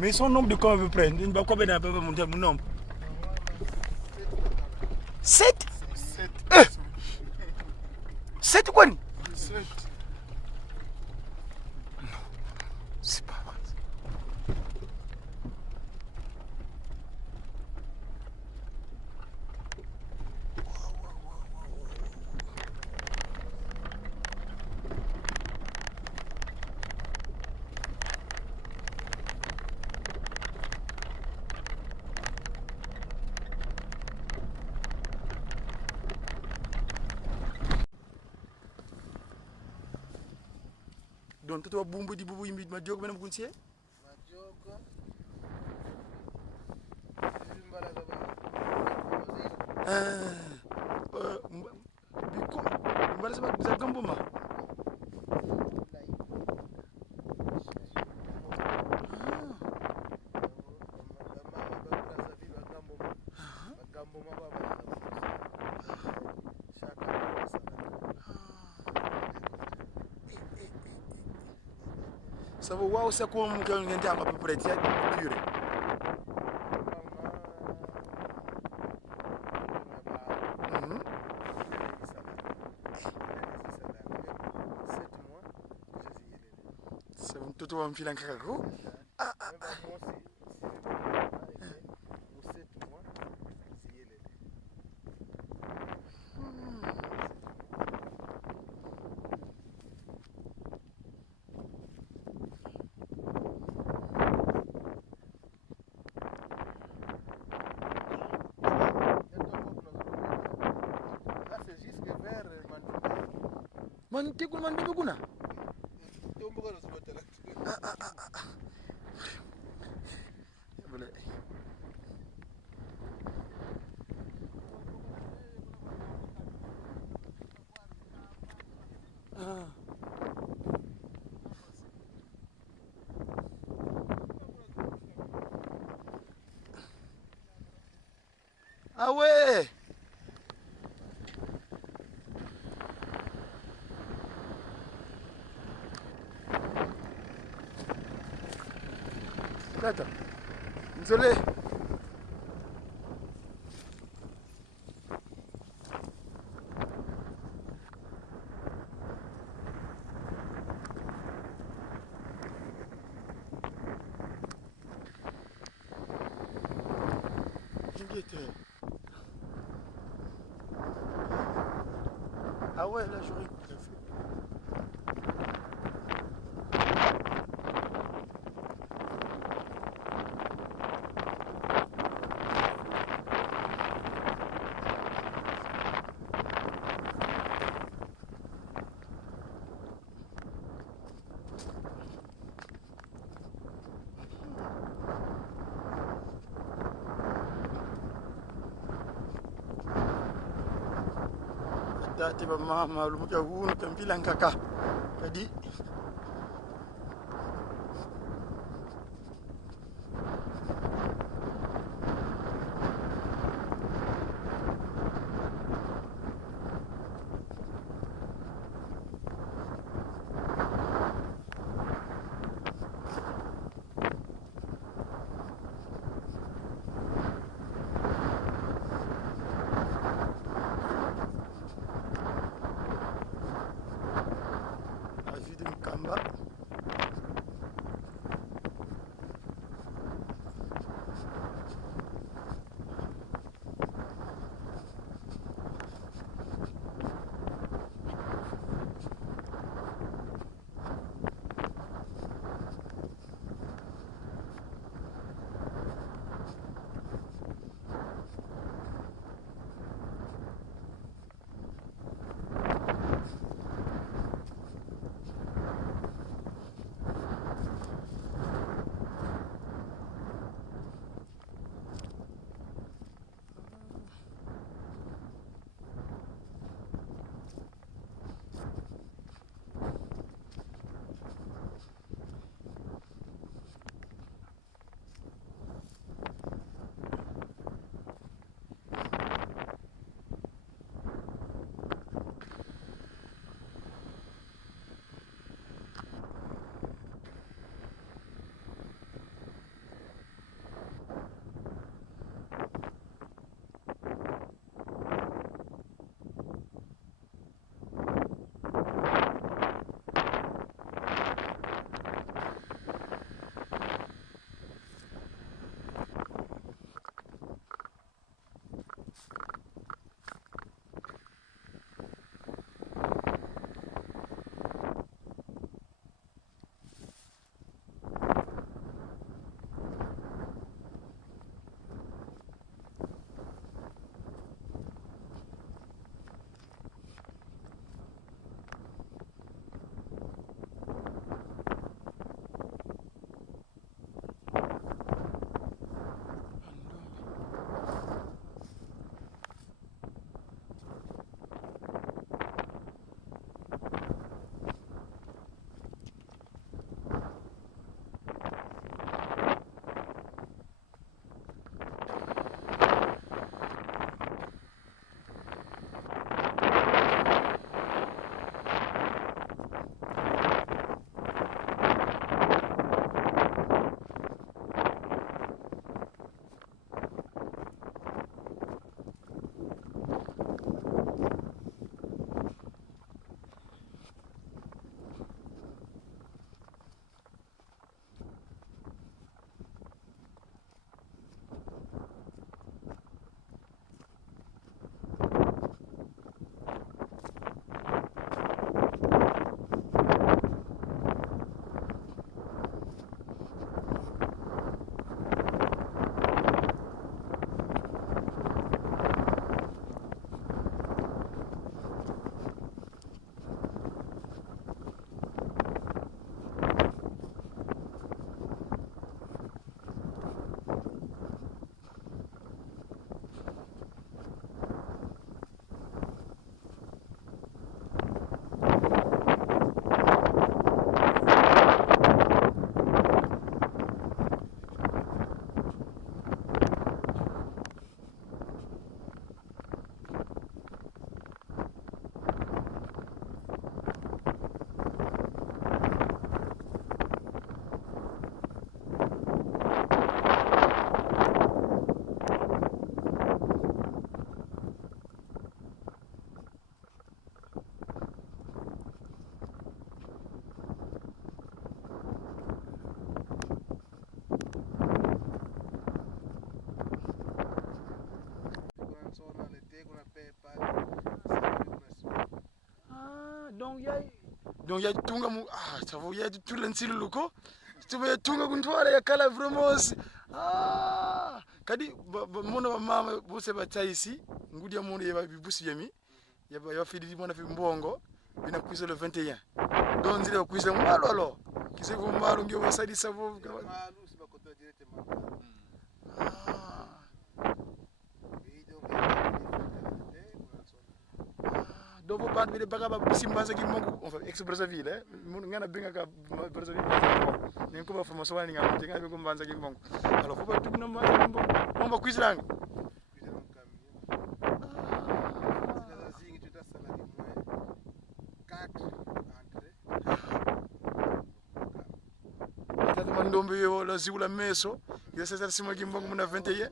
Mais son nombre de quoi on veut prendre? Il va combien de monter mon nombre? 7? 7 quoi? 7. Non, c'est pas vrai. Donc tu as bumbu di bubu imbi ma jog benam kuncie ma jog biko mbala sa za gambo ma ça va wow c'est quoi mon cœur ngente à peu près tiens purée c'est un tout un filan kako Man tekul man debe kuna. Boleh. Ah ouais. Tata. Désolé. Ah ouais, là j'aurais tout à fait. Dati ba mama lumutya hunu kampila nkaka kadi donc ya tunga mu savo ya tulen siluko tume tunga kuntwala ya kala vraiment kadi mona wa mama bose bataisi ngudi ya mona ya bibusi yami ya fidi mona fi mbongo bina kuisa le 21 donc zile kuisa mwalolo kisevu malu ngio wasadi savo malu sibakoto directement donc vous parlez de bagaba simbanza ki mongo enfin express ville mun ngana binga ka Brazzaville ni ko ba formation wani ngam tinga be ko mbanza ki mongo alors faut pas tout na ma mongo on kuisiranga tata mandombe yo la ziula meso ya sasa sima ki mongo muna 21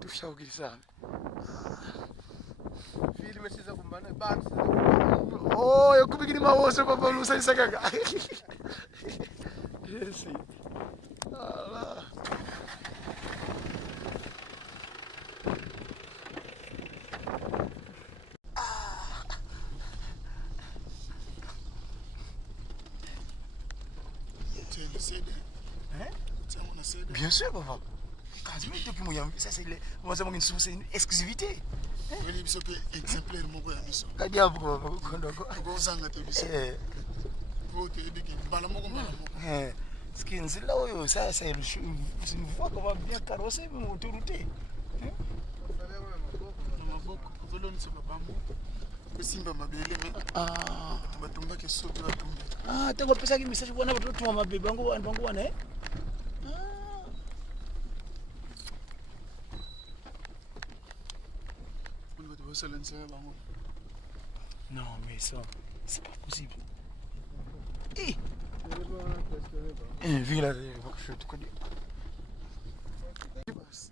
tushauki sana filme siza kumbana basi oh yakubikini mawose papa lusasa kaka yes ala bien sûr papa. Ça c'est une exclusivité. Exemplaire moko ya biso. Kadi abuko kondoko. Ko zanga te biso. Ko te ebiki bala moko bala moko. Skin zila oyo ça c'est une voix qu'on va bien carrosser mon autorité. Maboko koloni se babambo. Ko simba mabele me. Batumba ke soto batumba. Tango pesa ki message bona bato tuma mabebe bango wana Non, mais ça, c'est pas possible.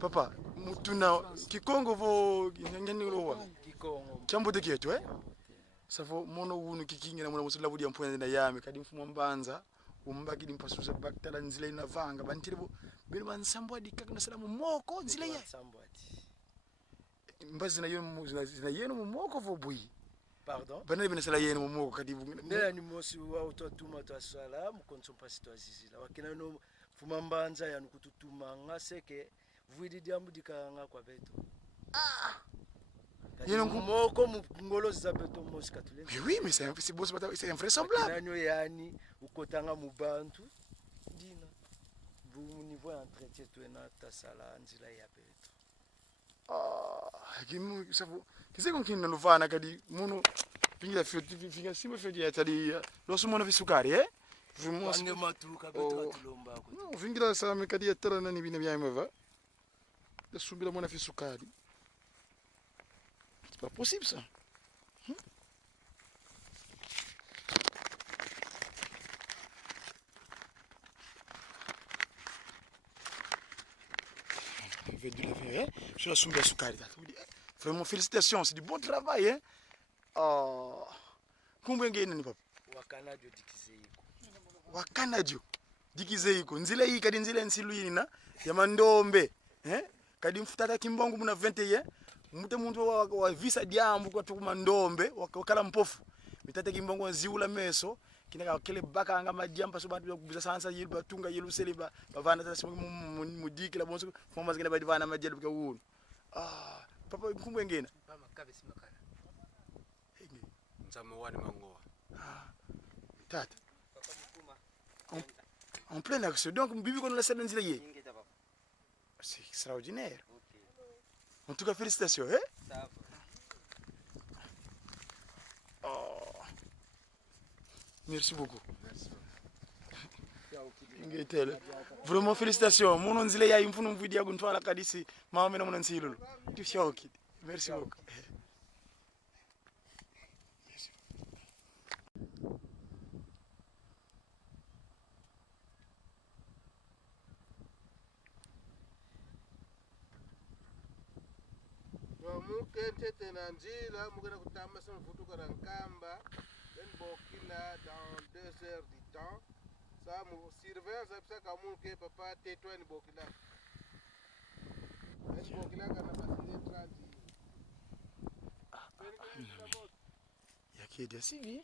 Papa, mutuna Kikongo vo nyanyaniro Kikongo. Chambo de kietu Savo mono wunu kikinga muna musula budi amponya na yame kadi mfumo mbanza umbaki dimpasuza baktala nzile na vanga bantirebo bino bansambwadi kakna salamu moko nzile ya. Mbazi na yenu mumoko vobui. Pardon? Bana bina sala yenu mumoko kadi ndela ni mosi wa utotuma twasala mukonso pasi twazizila wakina no fumambanza yanu kututuma ngaseke vuidi diambu dikanga kwa beto. Yenu mumoko mungolo za beto mosi katule. Oui, mais c'est beau, c'est invraisemblable. Nanyo yani ukotanga mubantu dina bu niveau entretien twena tasala nzila ya beto. Kimu sabu kiseko kinna luvana kadi muno pingira finga sima fedi ya tali loso mona visukari vraiment ange matuka beto atulomba ko no fingira sama kadi ya tara nani bina bya mava de subira mona visukari c'est pas possible ça sur la soumia sukari. Vraiment félicitations, c'est du bon travail Kumbenge nini papa? Wakanadio dikizeiko. Wakanadio dikizeiko. Nzile hii kadi nzile nsilu yina ya mandombe. Kadi mfutata kimbongo muna 21. Mute muntu wa visa diambu kwa tuku mandombe wakala mpofu. Mitate kimbongo nziula meso. Kinaka kele baka anga madiamba so bantu kubisa sansa yilu batunga yilu seliba bavana tata mudiki la bonso fomba zikele badivana majelu bika wunu papa kumbu ngena papa kabisi makala nzamo wani mangoa tata en pleine action donc bibi kono la scène nzila ye c'est extraordinaire en tout cas félicitations Merci beaucoup. Merci. Vraiment félicitations. Mon onzile ya imfunu mvidi ya guntwala kadisi mama mena mona nsilulu. Tushoki. Merci beaucoup. Muke tete na njila mukena kutamba sana futuka na nkamba bokila dans 2 heures du temps ça mon surveillance ça comme que papa tais-toi ni bokila kana passer 30 qui est suivi.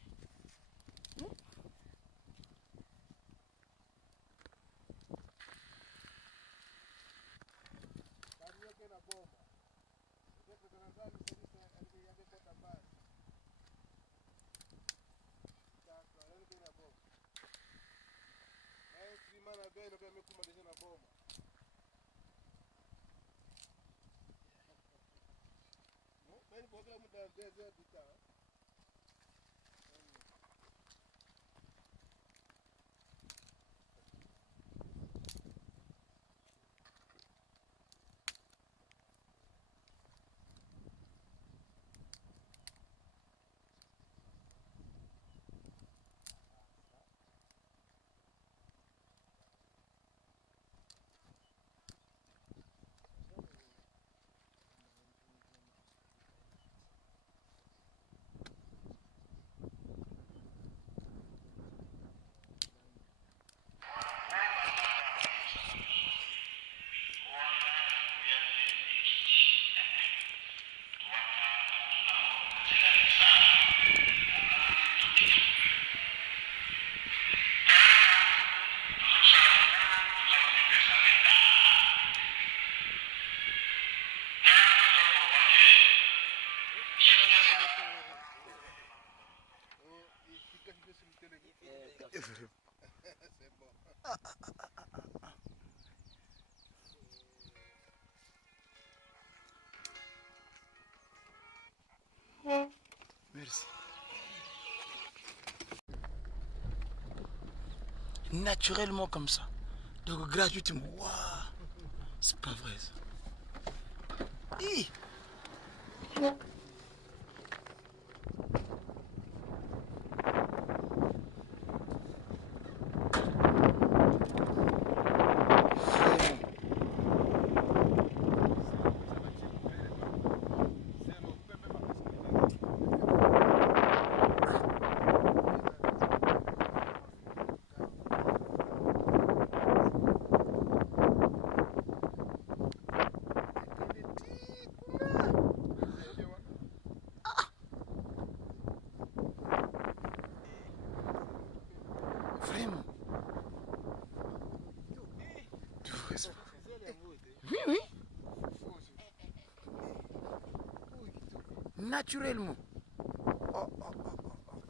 Merci. Naturellement comme ça. Donc gratuitement. Waouh. C'est pas vrai ça. Hi. Vraiment. Oui, oui. Naturellement. Oh, oh, oh, oh.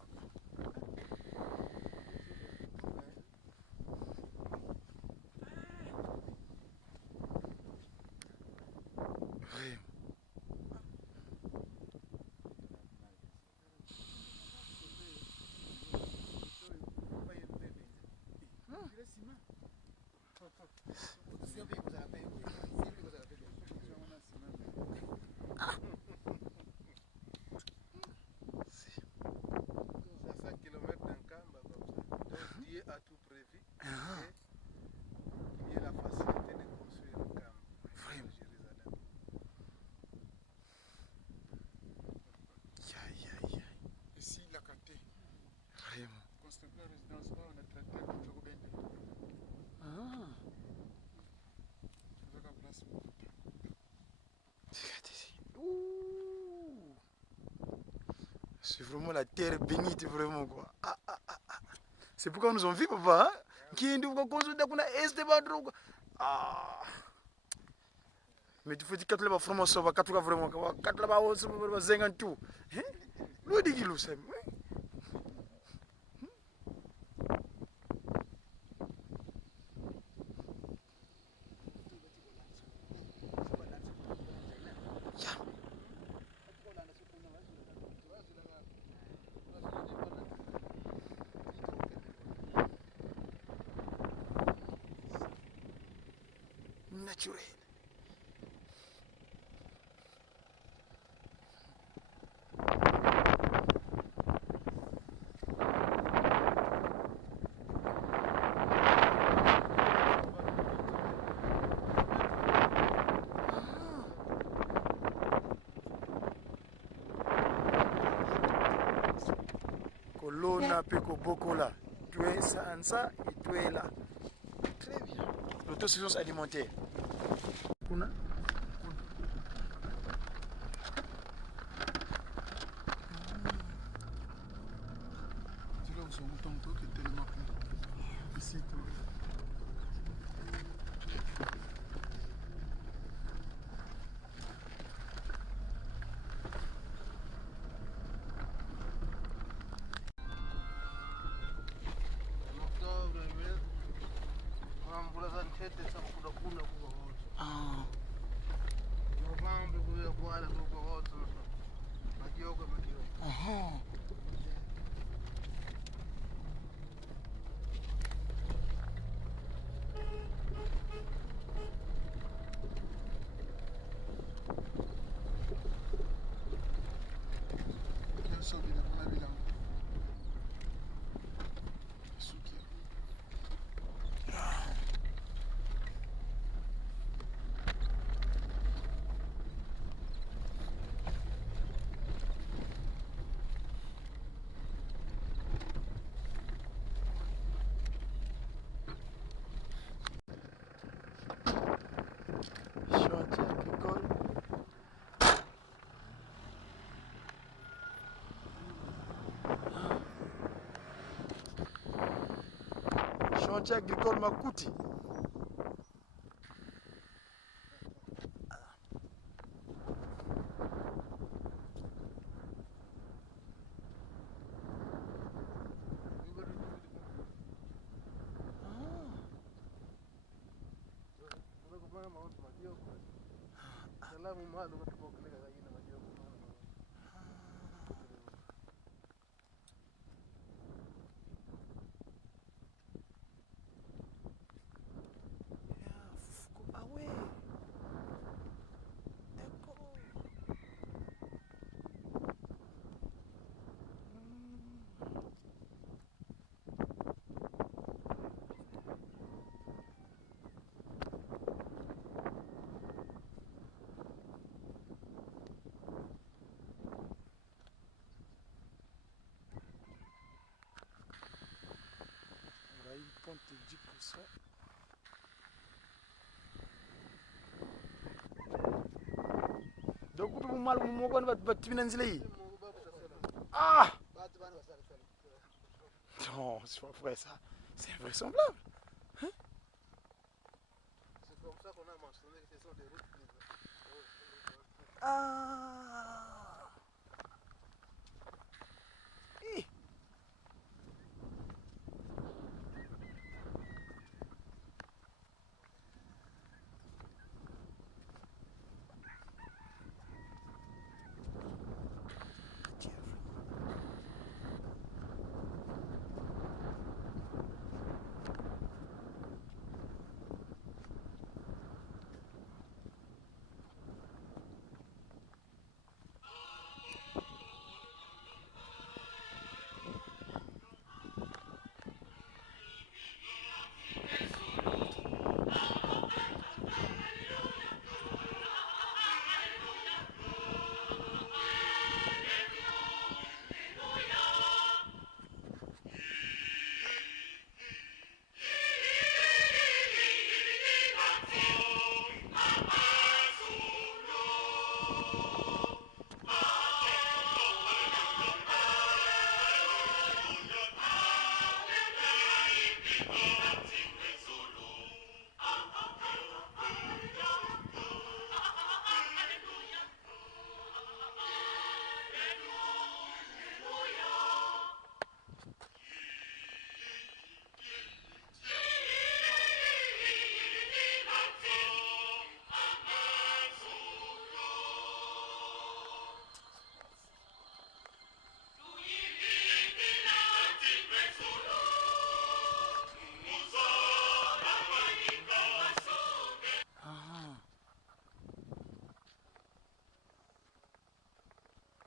Vraiment. Ici, la Kanté. Vraiment. Construire la résidence, on a traité le jour bien. Ah. Je vais la place. Regardez ici. Ouh. C'est vraiment la terre bénite, vraiment quoi. Ah, ah, ah, ah. C'est pourquoi nous sommes vivants, papa. Qui est nous consulter qu'on a Esteban Drogo. Ah. Mais tu fais des 4 là-bas, vraiment, ça va 4 là vraiment. 4 là-bas, on se va 50 tout. Hein? L'eau de kilo, c'est. Naturel. Kolona peko bokola. Tu es ça et tu es là. Très bien. L'autosuffisance alimentaire. Kuna. msitu. Chantier agricole. Chantier agricole Makuti. Ponte 10%. Donc vous mal vous ah non, c'est pas vrai ça. C'est invraisemblable. Hein? C'est comme ça qu'on a mentionné que ce sont des routes libres. Ah. Hi.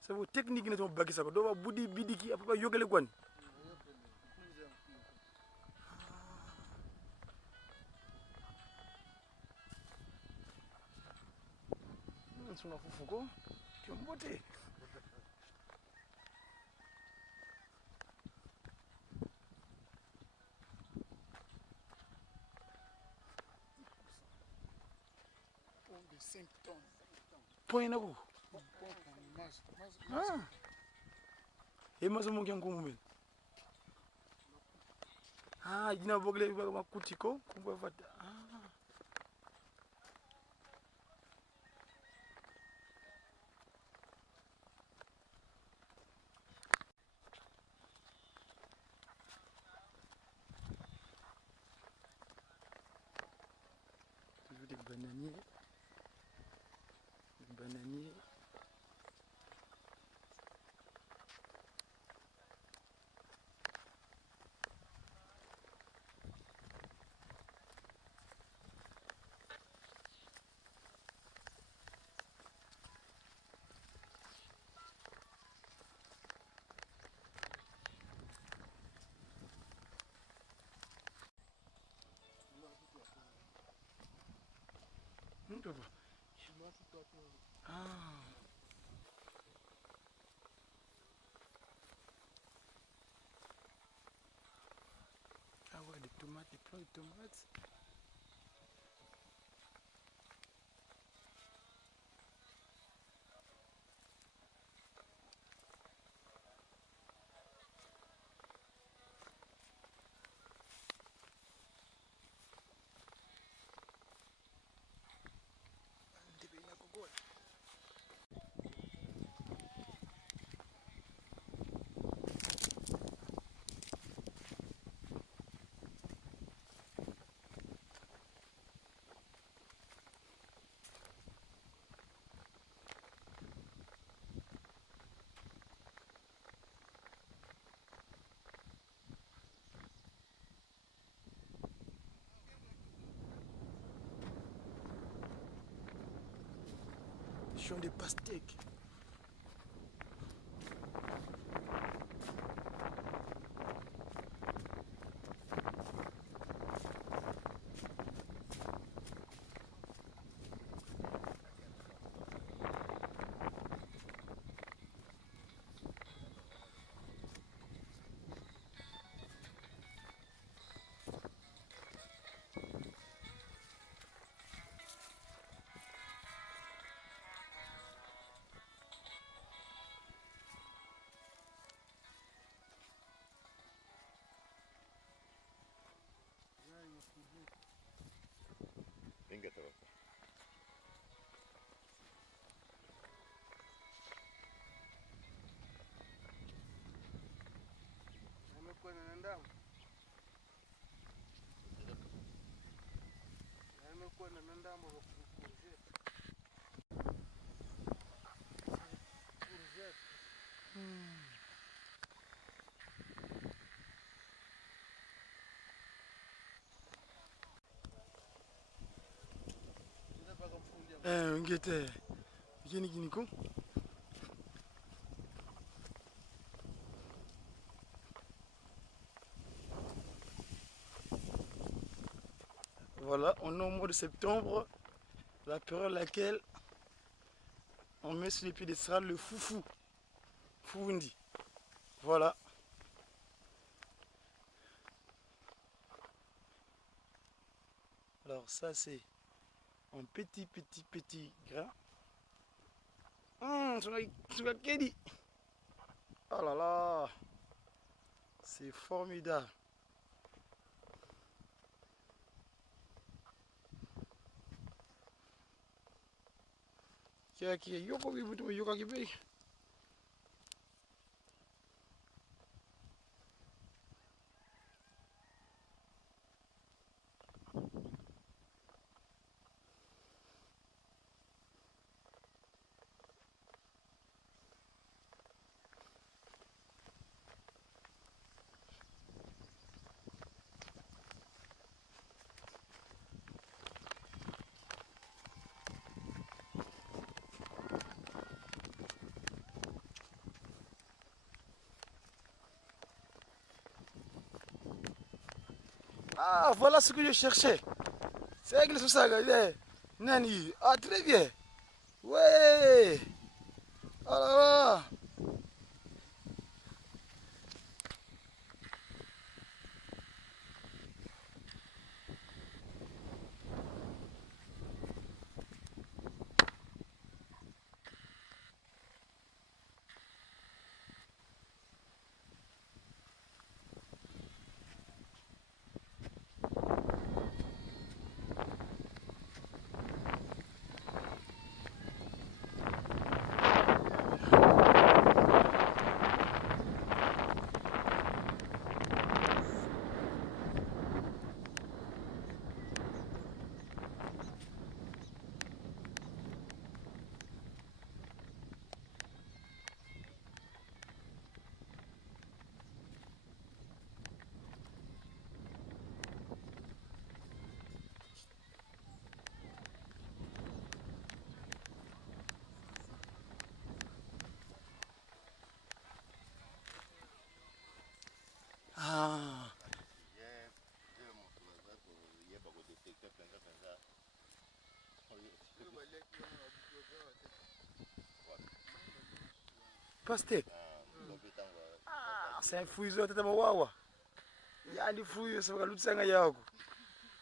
Sabu technique ne to bagisa ko do ba budi bidiki apa yogale kwani suna fufuko kyombote de 5 tonnes point na ko ah e maso mo ngi ngumu Ah, jina bogle makutiko kumbe vata. Ah. Toujours des bananiers. Des bananiers. Ah. Ah ouais, des tomates, des plants de tomates. Champ de pastèques. Venga, te vas. Amekwenda na ndamu. Amekwenda na ndamu kwa kukurushia. Ngete. Yeni kiniko. Voilà, on est au mois de septembre, la période à laquelle on met sur les pieds d'estrade le foufou. Foundi. Voilà. Alors ça c'est un petit grain. Oh là là, c'est formidable. Ah, voilà ce que je cherchais. C'est avec le sous-saga. Nani. Ah, très bien. Ouais. Oh là là. Pastèque. Ah, c'est un fruit de tata wawa. Il y a des fruits, ça va l'autre sang à yago.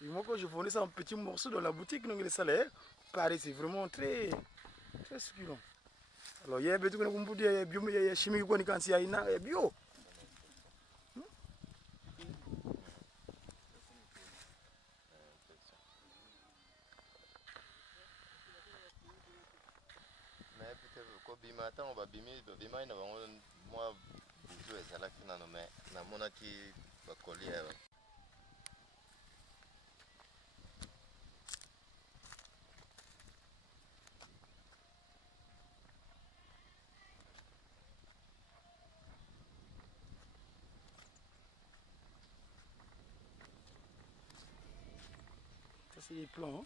Et moi quand je vendais ça un petit morceau dans la boutique, donc les salaires, pareil, c'est vraiment très succulent. Alors il y a des trucs qu'on peut dire bio, il y a chimique qu'on dit quand il y a bio. Mais peut-être que bima tant on va bima il n'a pas moi butu ezala kina no mais na mona ki ba coller. Ça c'est les plans. Hein?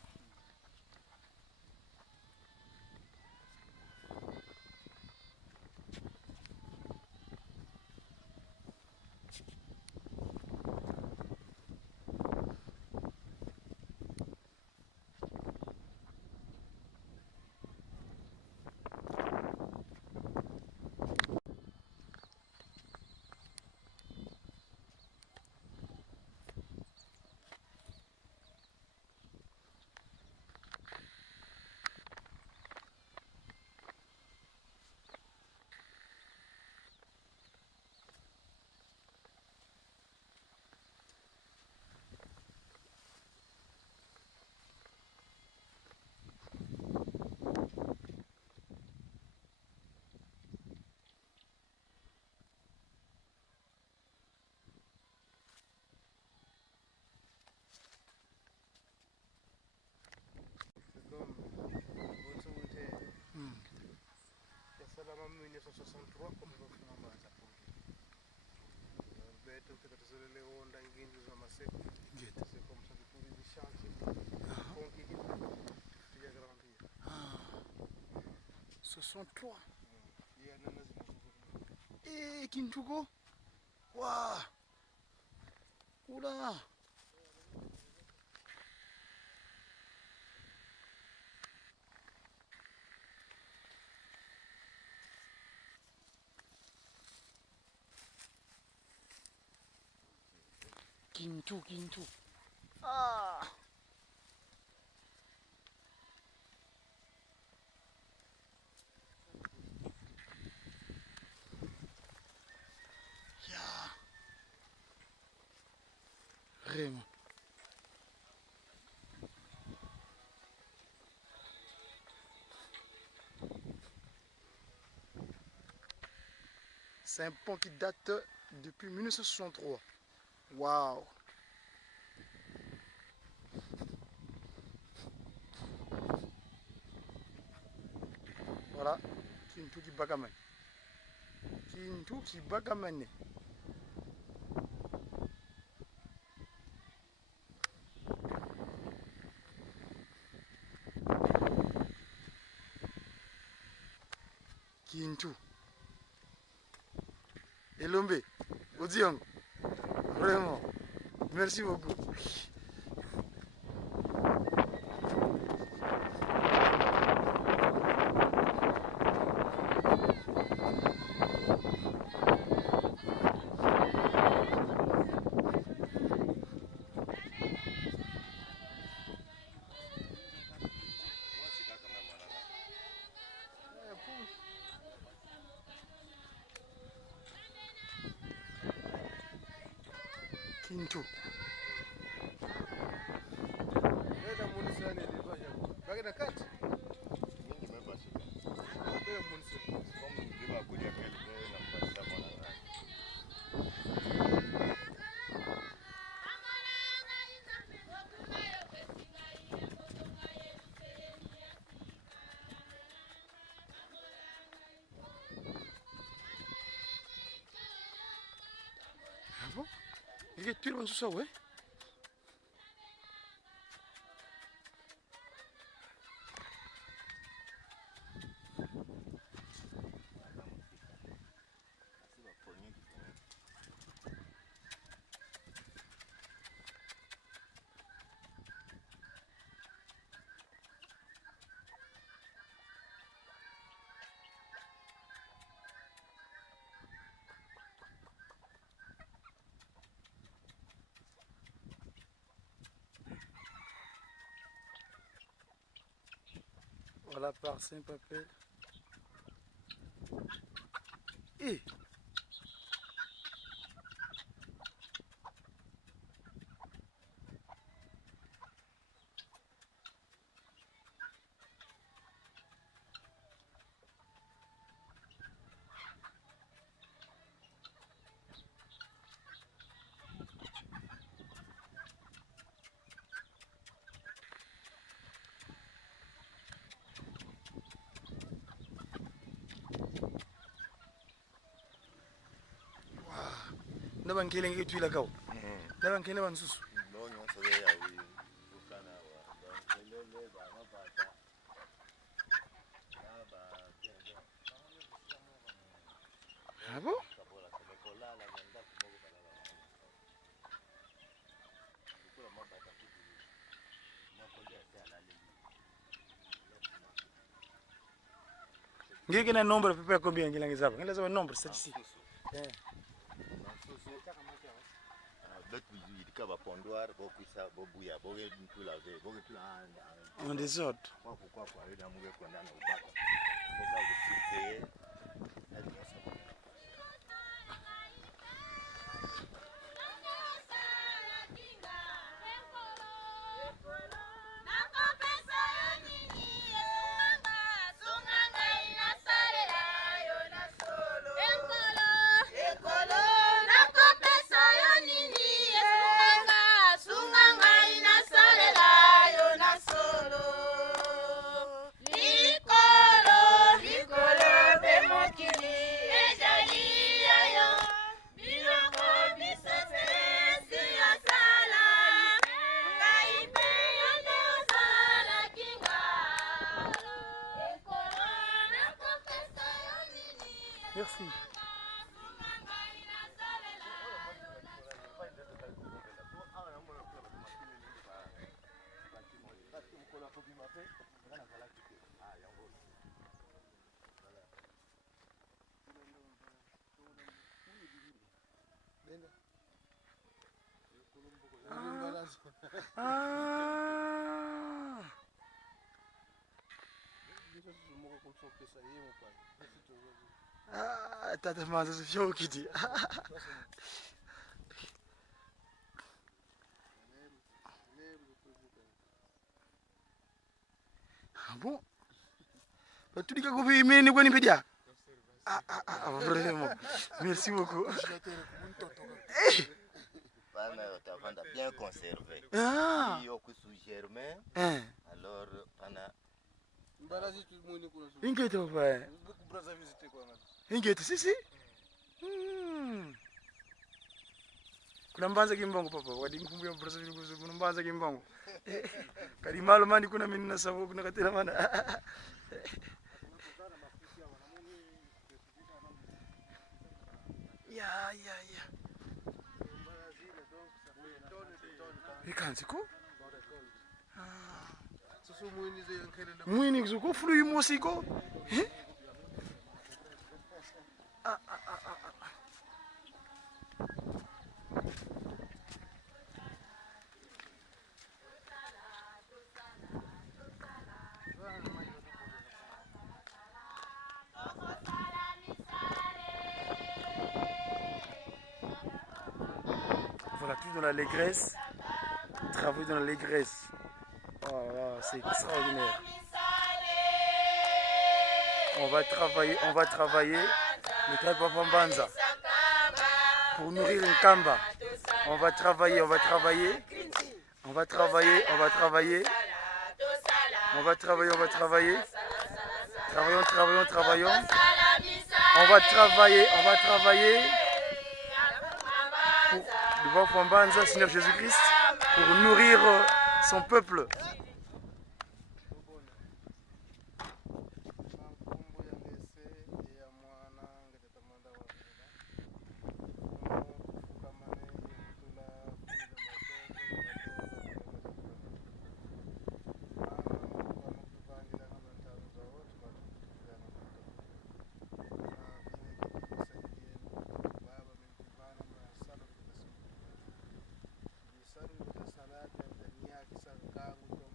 Salama 1963 comme on fait en bas à Beto que tu as les ondes en guinée de Masek. C'est comme ça que tous les chantiers conquis tu as grandi. 63. Eh, Kintuko. Waouh. Oula. Kintu. Ah. Ya. Vraiment. C'est un pont qui date depuis 1963. Waouh. Voilà, Kintu qui bagamane. Kintu qui bagamane. Kintu. Elombe, Odiang. Vraiment. Merci beaucoup. Kintu. Nenda munisa ni livaja. Bagi na kati. Mingi members. Nenda munisa. Comme lima kuja kelele na mbasa mwana. Ah bon? Il est tout le monde sous ça, ouais? Voilà par Saint-Papel. Et Naban kelen ke tuila kaw. Naban kelen ban susu. No nyonso ge ya wi ukana wa. Lele ba mapata. Ah bon? Ngi kena nombre pepe combien ngi langizaba? Ngi lazaba nombre statistique. Betu yidika ba pondoir bokuisa bobuya boge ntula ve boge tula En désordre. Pourquoi ida muge kwenda na ubaka. Boka kusirke. Merci. Ah, tata manza se fio kiti. Ah bon? Tu dis que vous pouvez mener quoi ni pédia? Vraiment. Merci beaucoup. Pana utavanda bien conservé. Ah. Iyo kusugerme. Alors pana Mbarazi tu mwini kuna su. Ingeto papa. Braza visite kwa ngapi? Ingeto sisi? Kuna mbanza kimbongo papa. Wadi mkumbuya braza vile kuzu kuna mbanza kimbongo. Kadi malo mani kuna minna sabu kuna katira mana. Ya. Ikanziko? Susu mwini ze yankele na. Mwini zuko fulu yimosiko? Voilà, tout dans l'allégresse. Travailler dans l'allégresse. Oh, c'est extraordinaire. On va travailler le travail Pambanza pour nourrir une kamba. On va travailler. Travaillons. On va travailler. Devant Pambanza, Seigneur Jésus-Christ, pour nourrir son peuple. Salud, salad, Tanzania, Kisangkangu,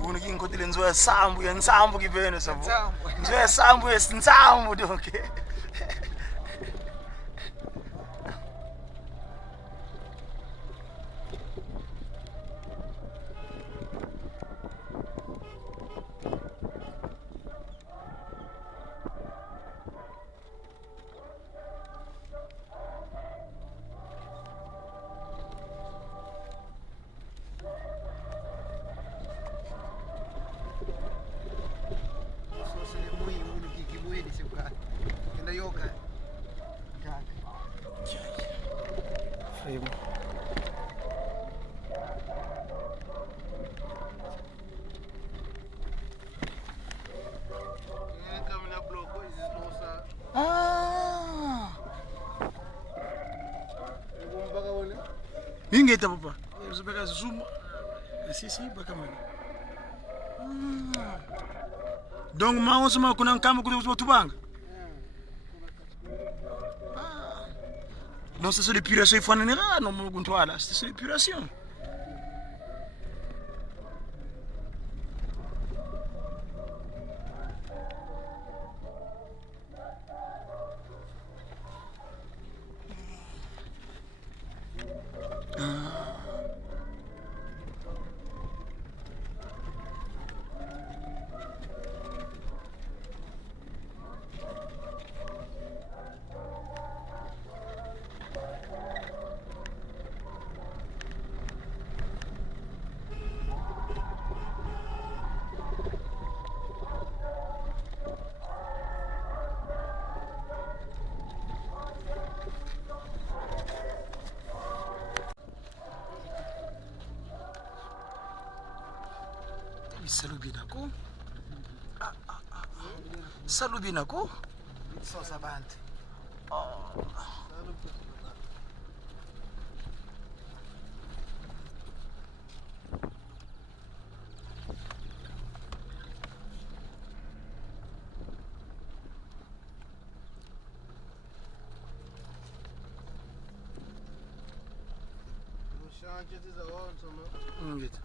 Uno que encontra ele nzoa sambo, e sambo que vem nessa voa. Nzoa sambo, é sambo, do que? Ninguém tá, papá. Eles pegam zoom. Sim, bacana. Donc, mas on se kuna kama kuna tubanga. Donc, c'est l'épuration, il faut en aller là, non, mon gontoile, c'est l'épuration. Salubinako? Salubinako? Sosa bantu. Ngeta.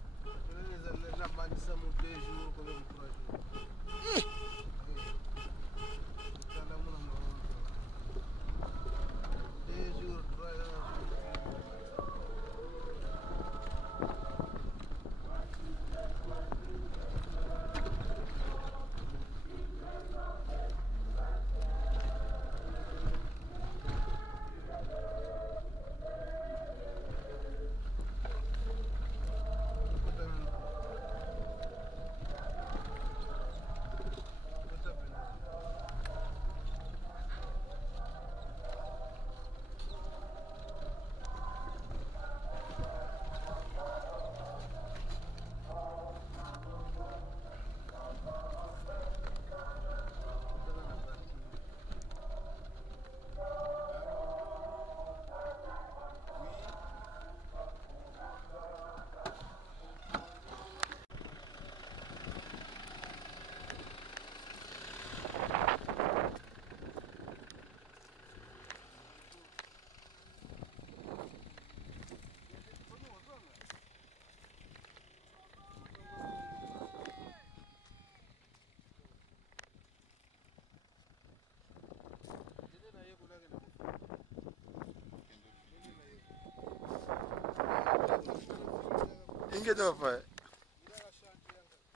Inquiète pas.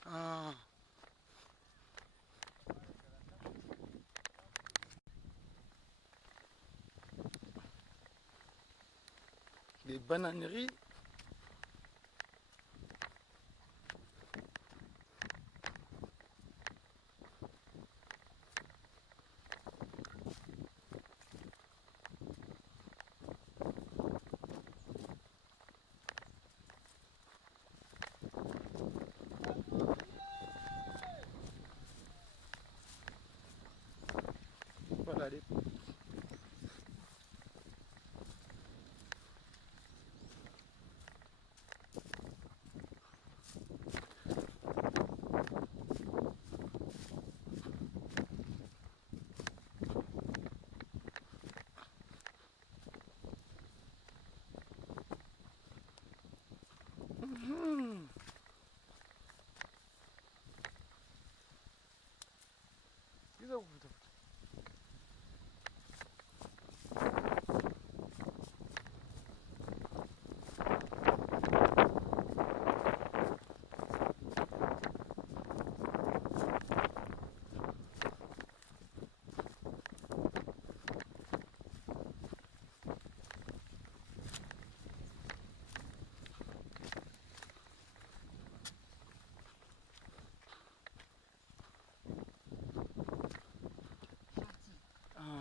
Ah. Des bananeries. Voilà les...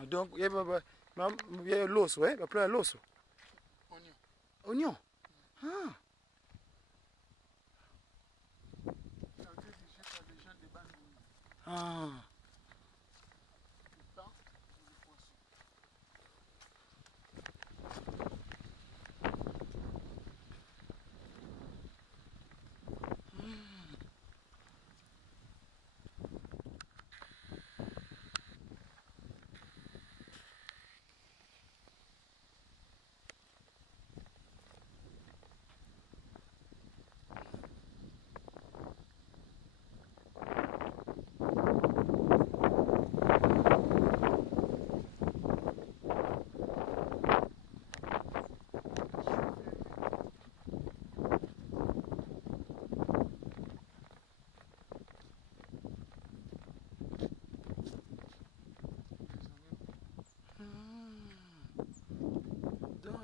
Donc, il y a l'os, ouais, il y a l'os. Oignon. Oignon. Ah. Ah.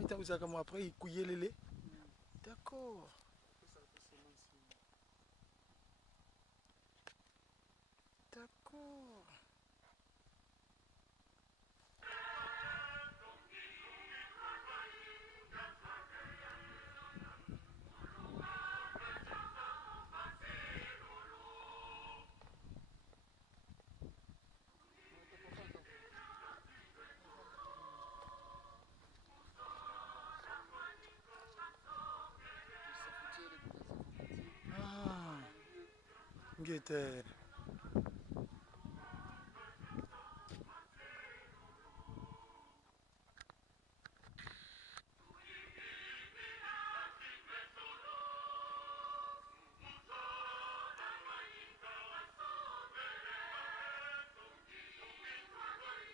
Donc, il comme après, il couillait les lait. D'accord. D'accord. Ah. Guette.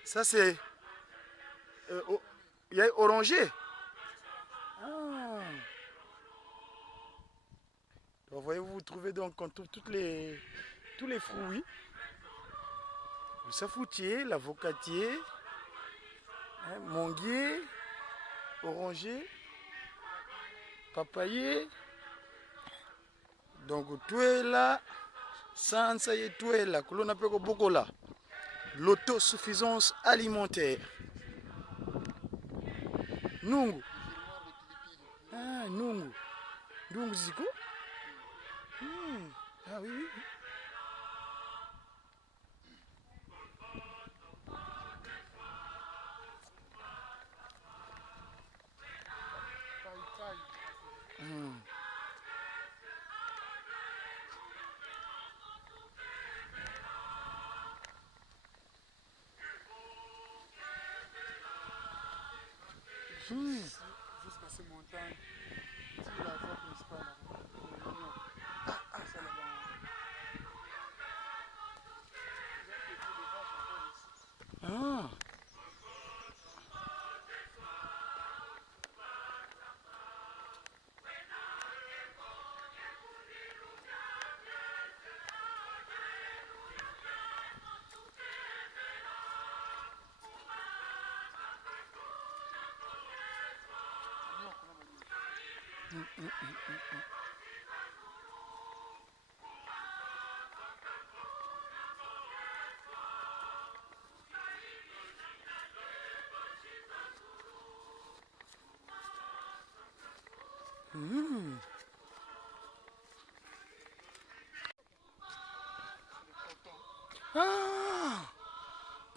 Ça c'est... il y a orangé. Ah. Donc, voyez-vous, vous trouvez donc tous les fruits. Le safoutier, l'avocatier, hein, manguier, oranger, papayer. Donc tout est là, sans ça y est, tout est là. Que l'on appelle beaucoup là. L'autosuffisance alimentaire. Nungu. Ah, Nungu. Nungu Ziko. Ah oui, oui. Jusqu'à ces montagnes, c'est la voie principale. Ah, ça là-bas. Ah,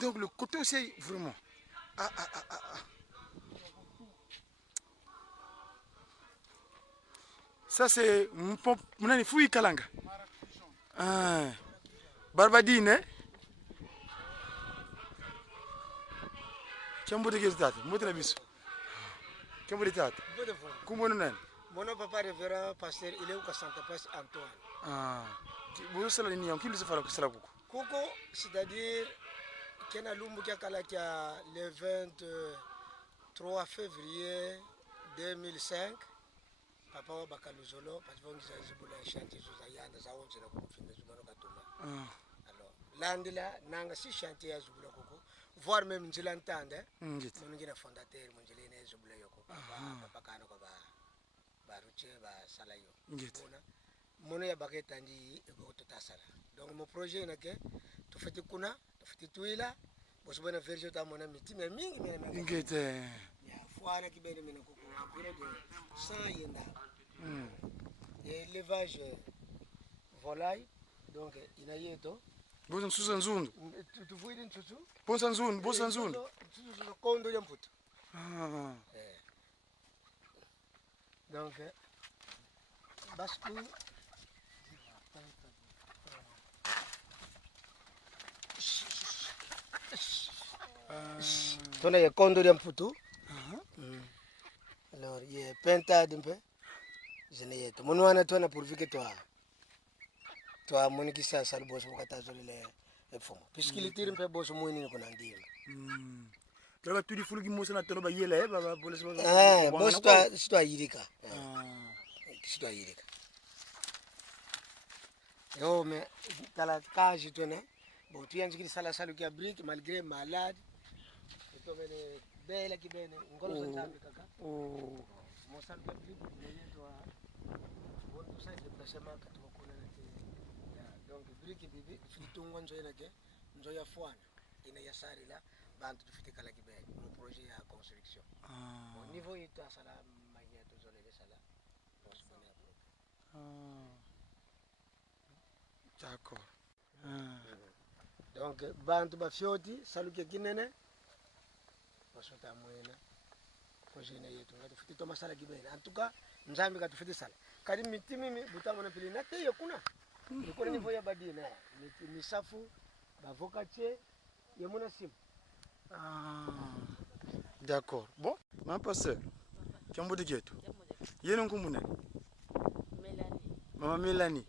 donc le coton c'est vraiment. Ah. Ça c'est mon fouille kalanga. Ah, Barbadine, hein? Qu'est-ce que tu as fait? Qu'est-ce que tu as fait? Comment on est? Mon papa révérend pasteur, il est au Santa Passe Antoine. Ah, vous savez qui le fait ça? Koko, c'est-à-dire qu'il y a le 23 février 2005. Papa wa bakaluzolo parce que vous avez chantier sur Zayanda za onze na kumfinda zubano katuma. Alors landila nanga si chantier ya zubula koko voir même njila ntanda mon ngina fondateur mon njila ina zubula yoko papa kana ko ba ruche ba salayo bona mono ya baketa ndi ego totasala donc mon projet na ke to fete kuna to fete tuila bosubana version ta mona mitima mingi ngete foana kibene mena koko apire de 100 yenda l'élevage volaille donc ina yeto bosan susanzundu tu vois une tutu bosan zundu tutu kondo ya mputo donc basku tona ya kondo ya mputo alors il est pentade un peu je n'ai pas mon wana toi na pourvu que toi mon qui ça le boss mukata zo le fomo puisqu'il tire un peu boss mo ni ko nandi Kaya tu di fulu ki musa na tolo ba yele ba boles ba boss toi yirika toi yirika yo mais kala kaji toi ne bon tu yanji ki sala salu ki abrique malgré malade to bene bela ki bene ngolo santambi kaka mosal ki abrique ne to bon tout ça c'est placement ka to ko na donc brique bibi fitungo nzo ina ke nzo ya fwana ina ya sari la bantu tufite kala ki bene mon projet ya construction au niveau ito sala manya to zone de sala pour se donner d'accord donc bantu ba fioti salu ke kinene basota moyena projet na yetu ngati fiti to masala ki bene en tout cas nzambi ka tufite sala kadi mitimi butango na pili na te yakuna niko ni niveau ya badina ni safu ba vocatie yemuna sim d'accord bon ma pasteur kambo de geto yeno ngumune mama Melanie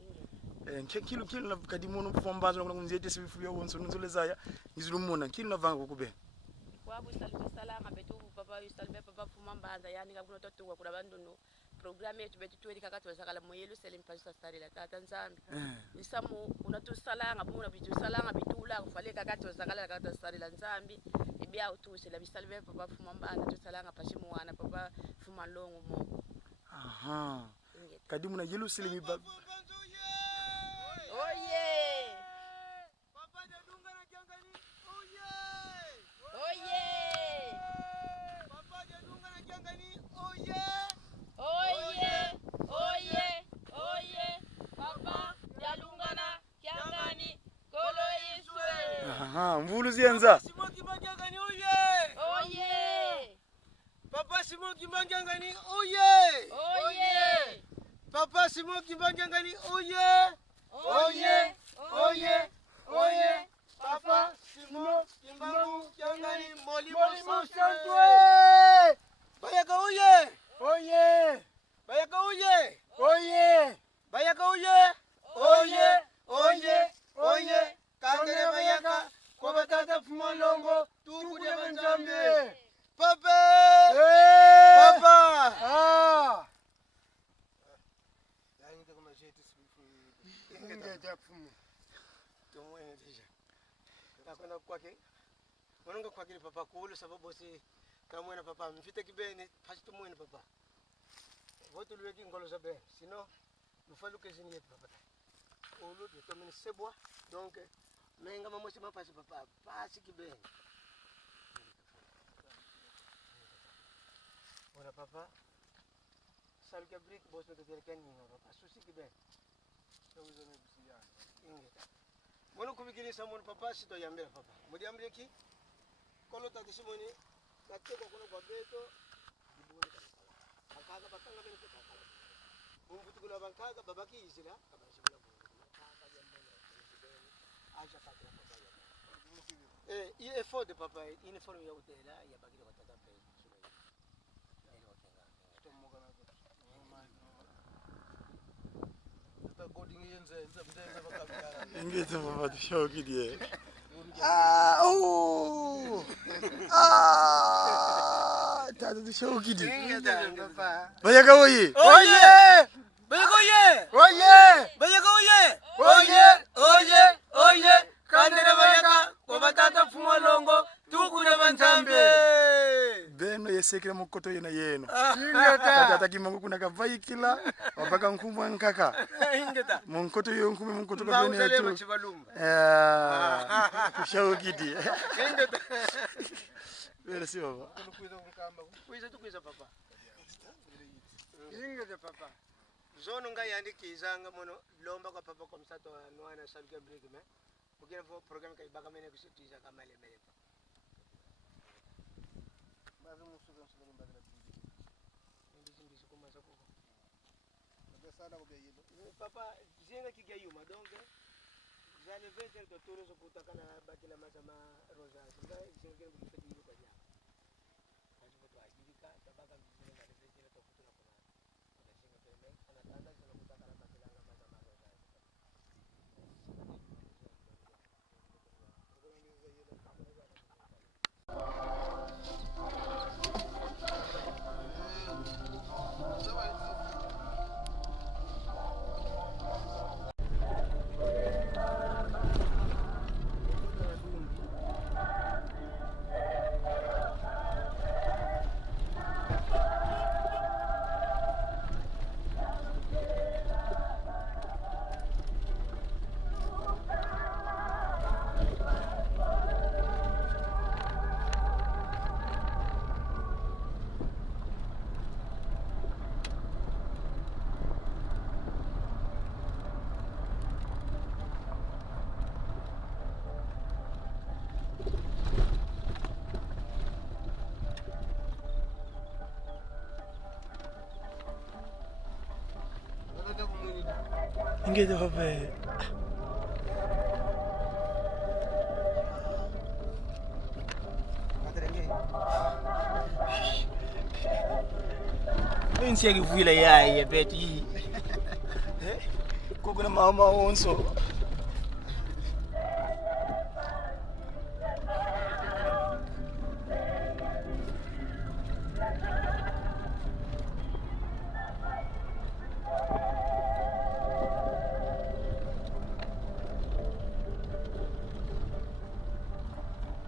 kilo na kadi mono fombazo na kunzete sifu yo wonso nzole zaya ngizulumuna kilo na vanga kubena kwa busalu salama betu papa yusalbe papa fumambanza yani kakuno totuwa kuna banduno programme yetu betu tweli kakati wasakala moyelu selim pastor stari la tata nzambi nisamu unatusalanga bumuna bitu salanga bitula kufale kakati wasakala kakati stari la nzambi ibia utuse la bisalbe papa fumambana tusalanga pashimu wana papa fumalongo mo kadi muna yelu selim ba oye papa de dunga na jangani oye papa de dunga na jangani oye papa ya lungana kiangani kolo iswe mvulu zienza Simon Kimbangani oye papa Simon Kimbangani oye papa Simon Kimbangani oye papa Simon Kimbangani molimo santwe bayaka oye bayaka oye bayaka oye kangere bayaka kwa batata fumalongo tukude banjambe papa yani kama jetu ingeta fumu tumwene deja nakona kwake mwanangu kwake papa kulu sababu si kama na papa mfite kibene pasi tumwene papa voto lweki ngolo zabe sino mfaluke zini yetu papa ulu de tomene sebwa donc menga mamosi mapasi papa pasi kibene Voilà papa, salu ke brik bos no tel ken ni papa susi ki ben mono kubikini samon papa sito yambira papa mudi ambre ki kolo tati simoni katte ko kono babeto dibuni akaga bakanga ben ko kala umbutu kula bankaga babaki isila kabashi kula kaka yamona aja katra papa il effort de papa uniforme ya utela ya bagire ko tata pe Ingize papa tushoki die. Tata tushoki die. Bayaga oye. Oye! Bayaga oye! Oye! Bayaga oye! Oye! Oye! Kandere bayaga ko batata fumolongo tukule bantambe. Beno yesekira mukoto yena yeno. Ingeta. Tata kimongo kuna kavaikila wapaka nkumwa nkaka. Ingeta. Munkoto yo nkumi munkoto ka beno Mauzale yetu. machibalumba. Tushoki die. Ingeta. Merci baba. Kuiza papa. Ingeta papa. Zono nga yandikizanga mono lomba kwa papa kwa msato wa nwana saluke brigme. Mugina fo program kay baka mene kusitiza kama le mele. Bazo musuka nsolo mbadala bidi. Ndisi kuma sako. Ndesana ko beyilo. Papa zinga kiga yuma donc zane 20 de toro so kutakana bakila masama rosa. Nga zinga ngi feti ko nya. Kaji ko to ajika tabaka mzile na 20 to kutuna kuna. Zinga peme ana tanda zalo kutakana bakila masama rosa. Ingize papa. Pensi che vuoi lei ai beti. Kokuna mama onso.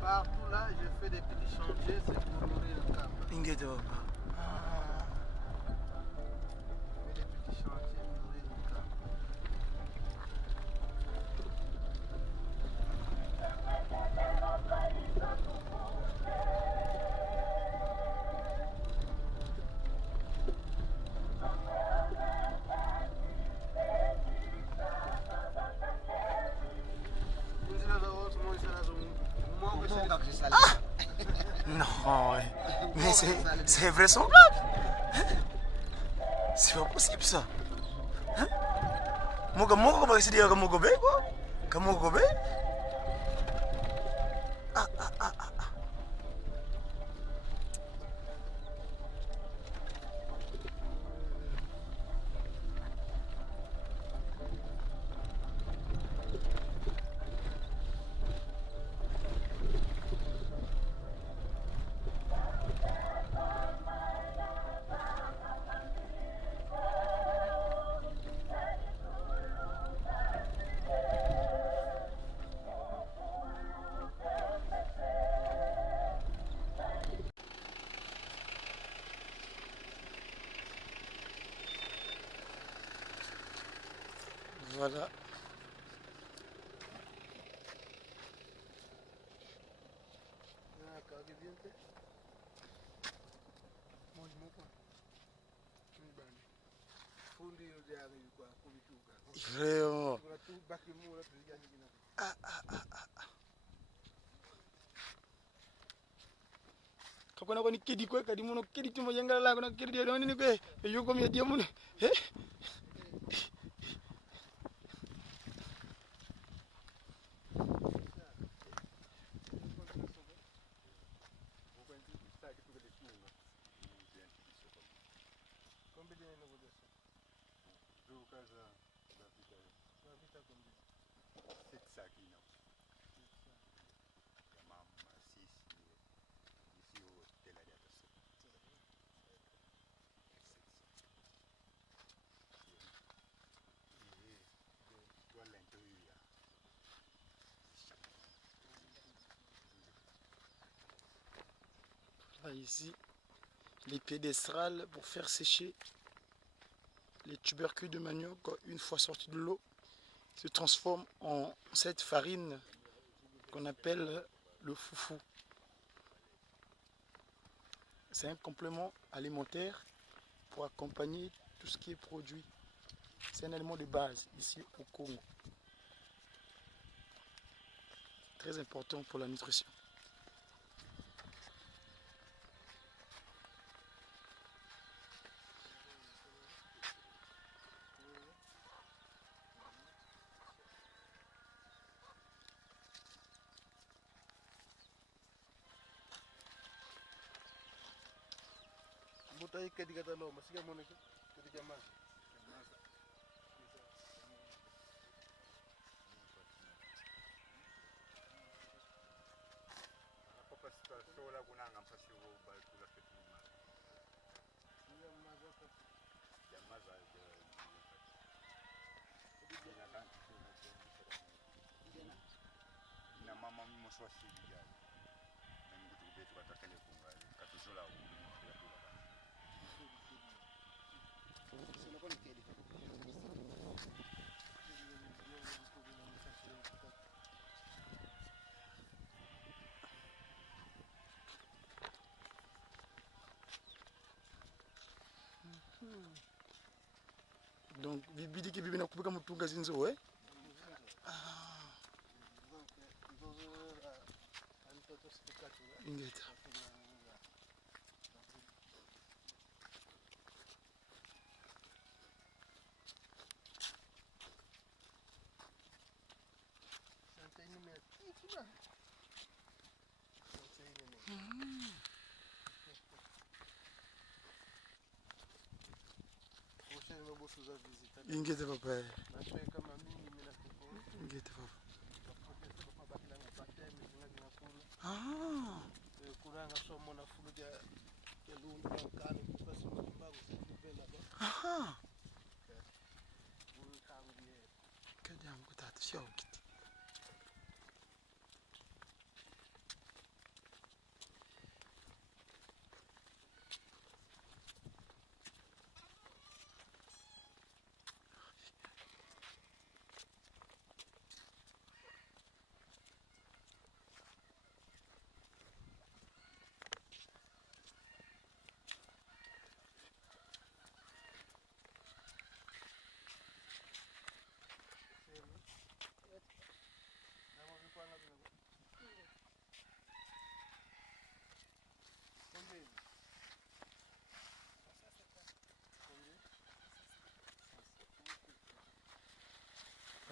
Partout là, je fais des petits chantiers, c'est pour nourrir le camp. Ingize papa. Je fais des petits chantiers pour nourrir le camp. Non, mais c'est vraisemblable. C'est pas possible ça. Hein? Moga va essayer de Mogo Bé quoi? Comme Mogo Bé? Voilà. Moi, je m'en pas. Vraiment. Kakona koni kedi kwe kadi muno kedi tumo yengala la kona kedi dia ni kwe yo kom ya dia muno Là, ici, les pédestrales pour faire sécher les tubercules de manioc une fois sortis de l'eau se transforment en cette farine qu'on appelle le foufou. C'est un complément alimentaire pour accompagner tout ce qui est produit. C'est un aliment de base ici au Congo. Très important pour la nutrition. Donc, bibi dit que bibi n'a coupé comme tout gazinzo, ouais? Ingeta. Ingeta papa. Ingeta papa. Ah. Aha. Kadang ko tato siya ukit.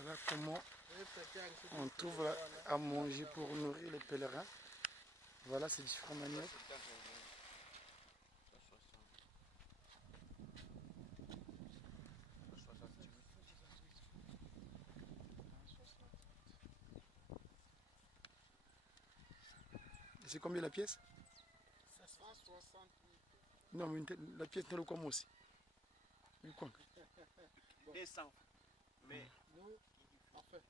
Voilà comment on trouve à manger pour nourrir les pèlerins. Voilà, c'est du franc manioc. Et c'est combien la pièce? 168. Non, mais la pièce n'est pas comme aussi. 200. Mais nous, en fait,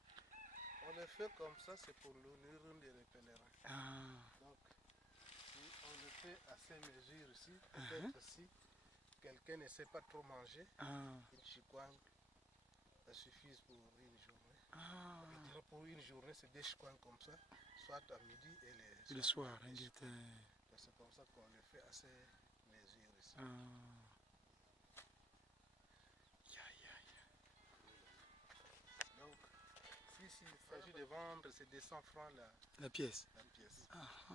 on le fait comme ça, c'est pour nourrir les pèlerins. Donc, si on le fait à ces mesures ici, peut-être si quelqu'un ne sait pas trop manger, une chikwang, ça suffit pour une journée. Pour une journée, c'est des chikwang comme ça, soit à midi et le soir. C'est comme ça qu'on le fait à ces mesures ici. s'il s'agit de vendre, c'est 200 francs La pièce. la pièce. Ah, ah.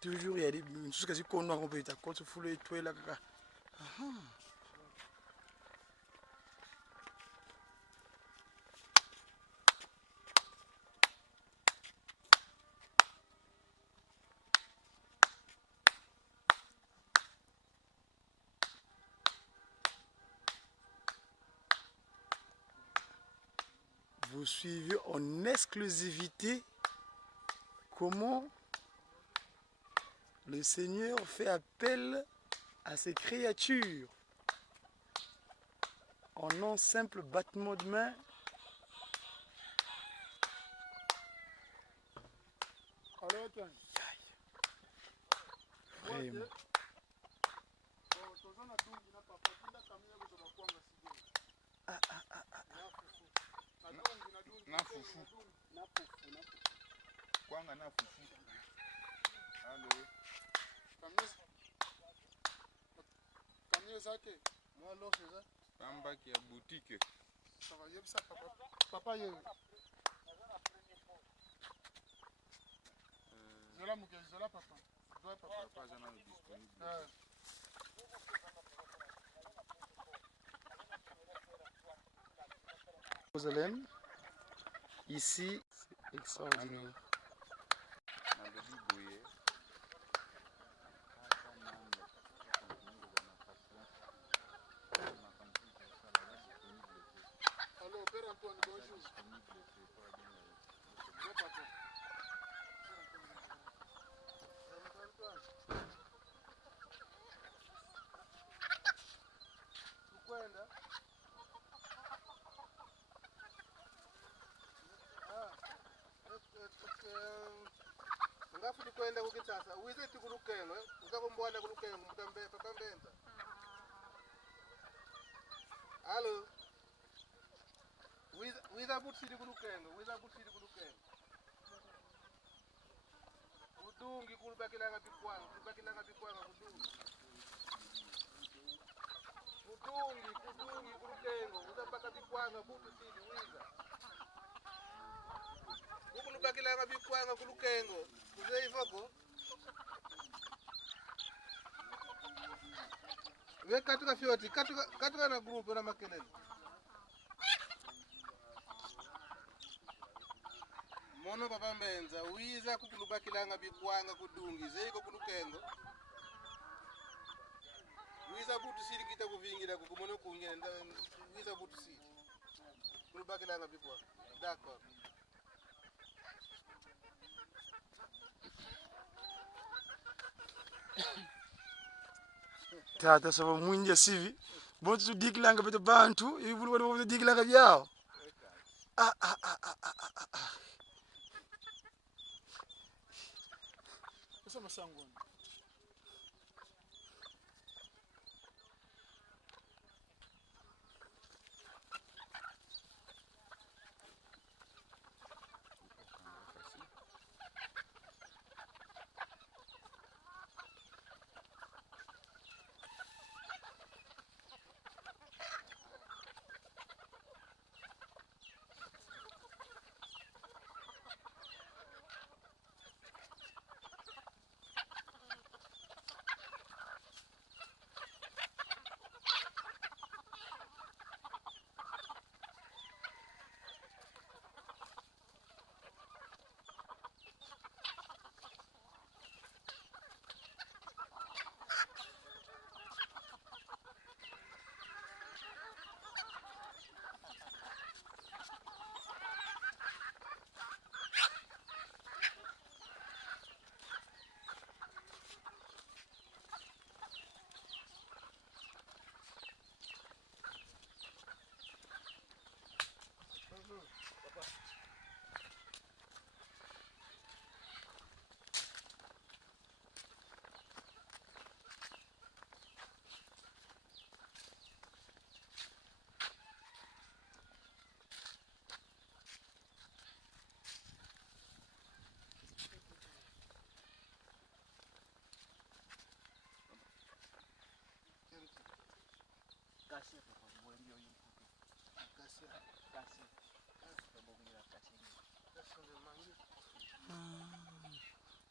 Toujours il y a des choses que qu'on a compris. Quand tu fous le toit là, kaka. Ah. Vous suivez en exclusivité comment le Seigneur fait appel à ses créatures en un simple battement de main. Vraiment. Na fufu. Kwanga na fufu. Allô. Kamio zake. Moi alors c'est ça. Kamba qui a boutique. Ça va yeb ça papa. Papa yeb. Zola muke zola papa. Doit papa Pas jamais disponible. Jérusalem, ici, c'est extraordinaire. Allô, Père Antoine, bonjour. Bien, papa. Tukwenda. Ngafu tukwenda kukitsasa. Uize tikulukengo, uzakumbona kulukengo mutambe pakambenza. Allô. Wiza butsiri kulukengo, wiza butsiri kulukengo. Kudungi kulubakilanga bikwanga, kulubakilanga bikwanga kudungi. Kudungi kulukengo, wiza baka bikwanga butsiri wiza. Kulubakilanga bikwanga kulukengo, kuze ivoko. We katika fioti, katika na grupo na makelele. Mono papa mbenza wiza kukulubakilanga bikwanga kudungi zeiko kulukengo wiza butu siri kita kuvingira kukumono kungenda wiza butu siri kulubakilanga bikwanga d'accord. Tata saba mwinja sivi. Bon tu diklanga beto bantu, ibi bulu beto diklanga byao. Esa masangoni.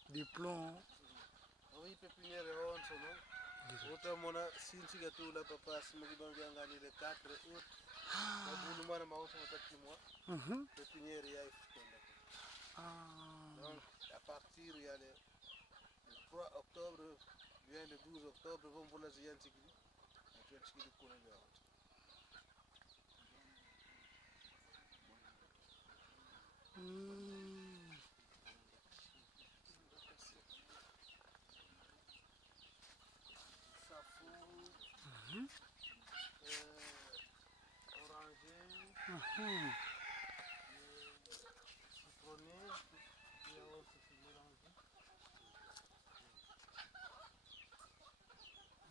Des plans. Oui, pépinière on sono. Autant mona sinci gatu la papa si mo don jangani le 4 août. La bulu mana ma on tati moi. Pépinière ya iftonda. Donc à partir il y a le 3 octobre bien le 12 octobre vont pour la ziyan tigri. Tu as tigri ko le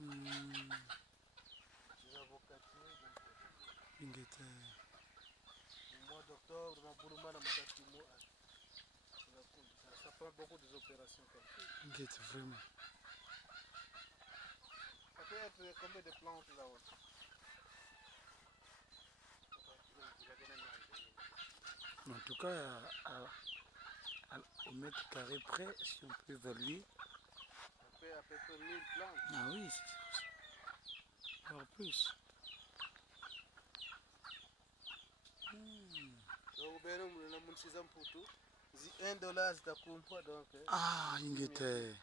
au mois d'octobre, ça prend beaucoup d'opérations comme ça. Vraiment. Ça peut être combien de plantes là-haut? En tout cas, au mètre carré près, si on peut évaluer. Ça fait à peu près 1000 plantes. Ah oui, c'est en plus. Donc, ben, nous avons $1 c'est à compter. Donc. Ah, il était.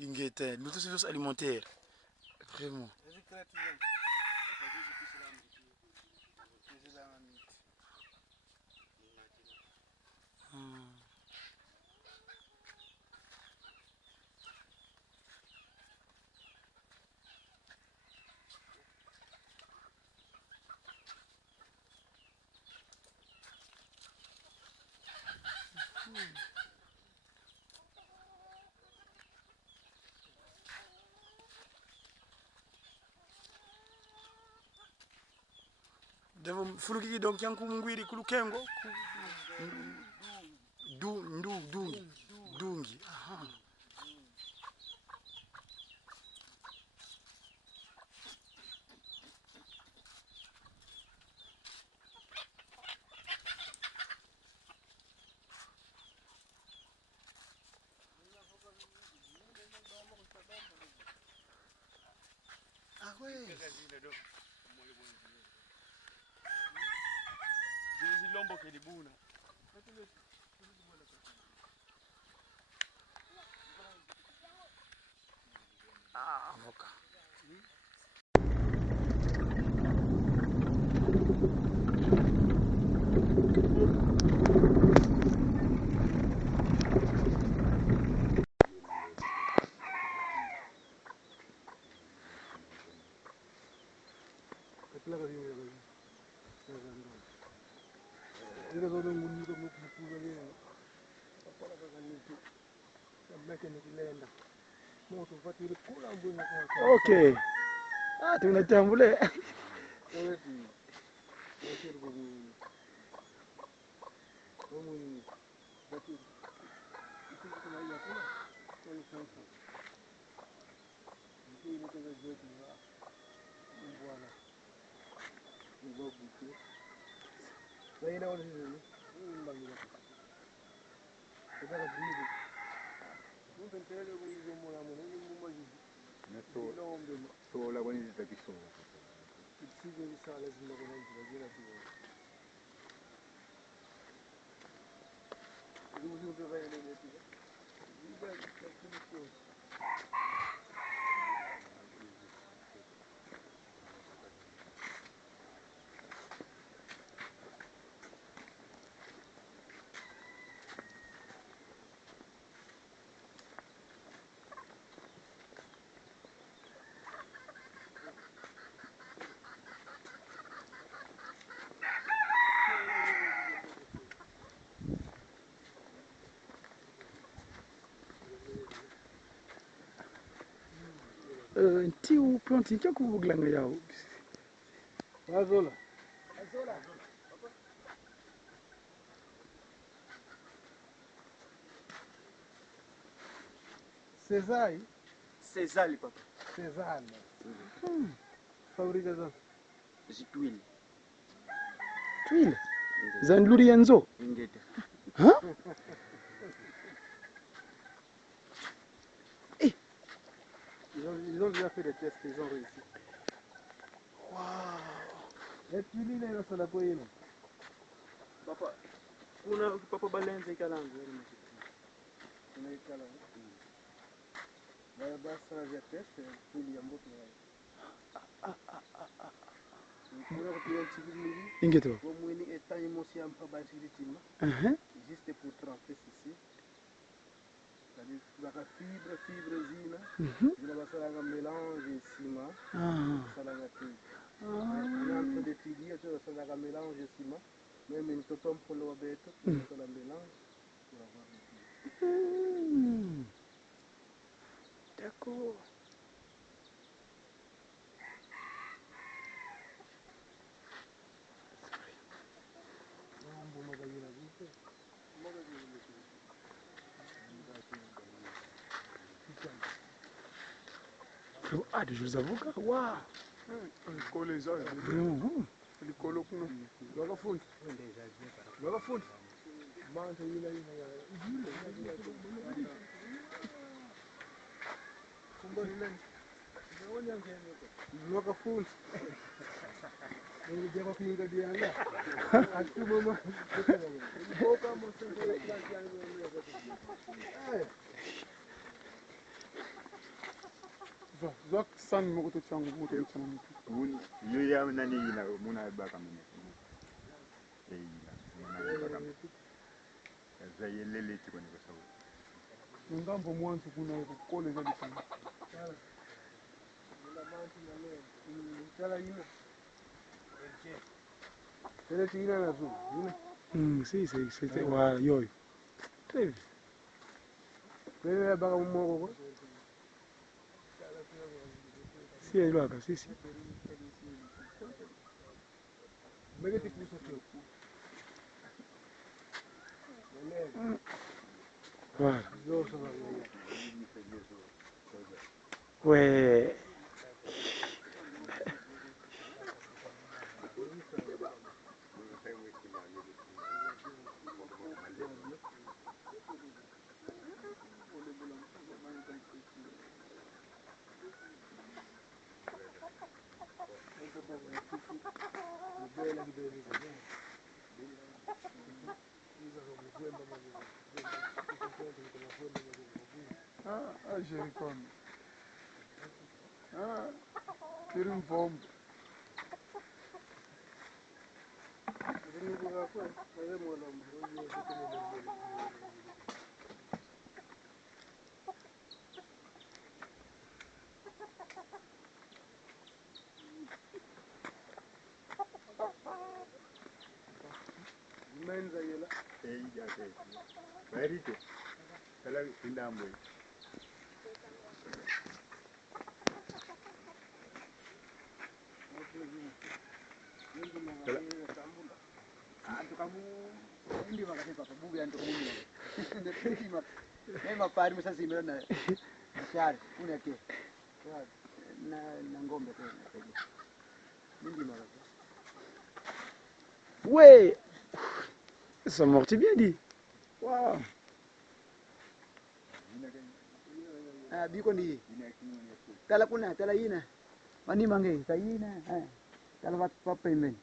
Ingete, l'autosuffisance alimentaire, vraiment. Devo fulukiki donc yanku mungwiri kulukengo dungi. Aha. Ah ouais. Lombo che di buona. Ah, avocat. Ok. Ah, tunatambule. Sola when is the kiso. Ntiu planting cha kuvuglanga yao. Azola. Cesai? Cesale, papa. Cesale. Fabrica za Zitwili. Tuile. Zanluri yanzo. Ingete. Hein? Ils ont déjà fait des tests, ils ont réussi. Waouh. Et tu lis les choses là pour eux. Papa, kuna papa balenze ikalangu yale mashiki. Kuna ikalangu. Basi na test tuli amboto wao. Kuna kupiga chikili. Ingeto. Kwa mwini etanye mosi ampa basi litima. Juste pour tremper ceci. C'est-à-dire la fibre zina. Zina basala mélange ciment. Basala thé. Entre des filières, tu vas faire mélange ciment. Même une totom pour le bête, tu vas faire mélange pour avoir des filières. D'accord. Ah, des jeux avocats, waouh! Vraiment. Likolo kuno wakafundi wakafundi manje yina kumbani nani naona ngene wakafundi ndio kwa pinga dianga atuma mama boka mosengele class yangu Zak san mo to changu mo to changu Wuni yoya nani ina muna baka mune. Ina baka. Za yelele tiko ni kwa sababu. Ngambo mwanzo kuna kole za bisana. Chala ina. Tele tina na zu. Si, c'était ouais, yo. Très bien. Tele baka mmogo. Si, il va si. Megeti kuso tu. Voilà. Ouais. Ah, Jericon. Ah, kirim bomb. Menza yela. Ya te. Verite. Kala indambo. Antu kamu ndi makati papa bubu antu kamu ndi. Nema pari msazimira na shari kuna ke. Na ngombe tena. Ndi makati. Ouais. Ça m'ortit bien dit. Waouh. Ah, biko ndi. Tala kuna, tala ina. Mani mange, ta ina. Tala wat papa imen.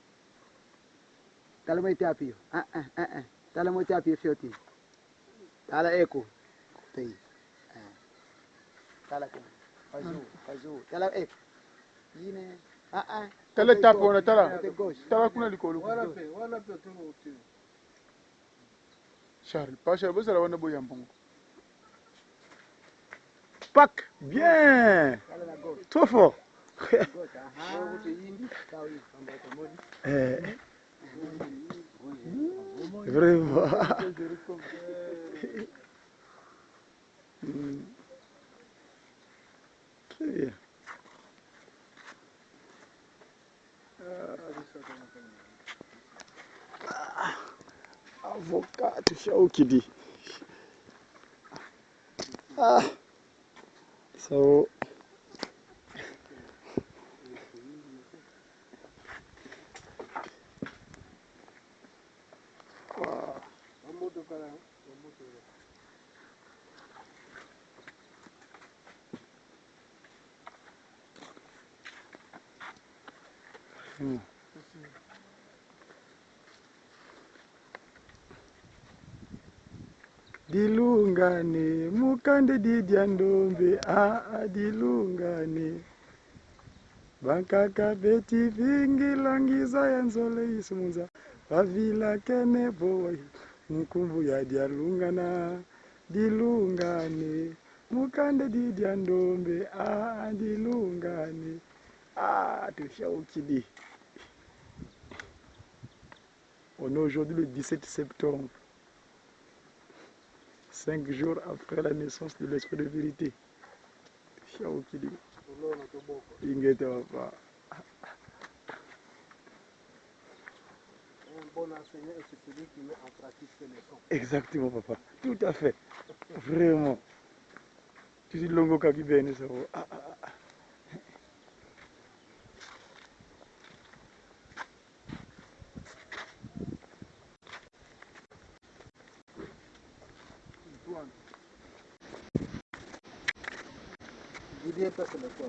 Tala mai tapio. Tala mai tapio fioti. Tala eko. Tei. Tala kuna. Fazu. Tala eko. Ine. Tala tapo na tala. Tala kuna likolo. Wala pe turu tu. Charles, Pacha, vous allez avoir un beau yambon. Pac, bien. Trop fort. Vraiment. Très bien. Avocat Shaukidi. So dilungane mukande didya ndombe dilungane bankaka beti vingi langiza ya nzole isumunza vavila kene boy mkumbu ya dialungana dilungane mukande didya ndombe dilungane Shaukidi. On est aujourd'hui le 17 septembre, 5 jours après la naissance de l'esprit de vérité. Shaukidi. Ingete papa. Un bon enseignant est celui qui met en pratique ses leçons. Exactement papa, tout à fait. Vraiment. Tu dis longo kaki bene ça. Didier passe le quoi?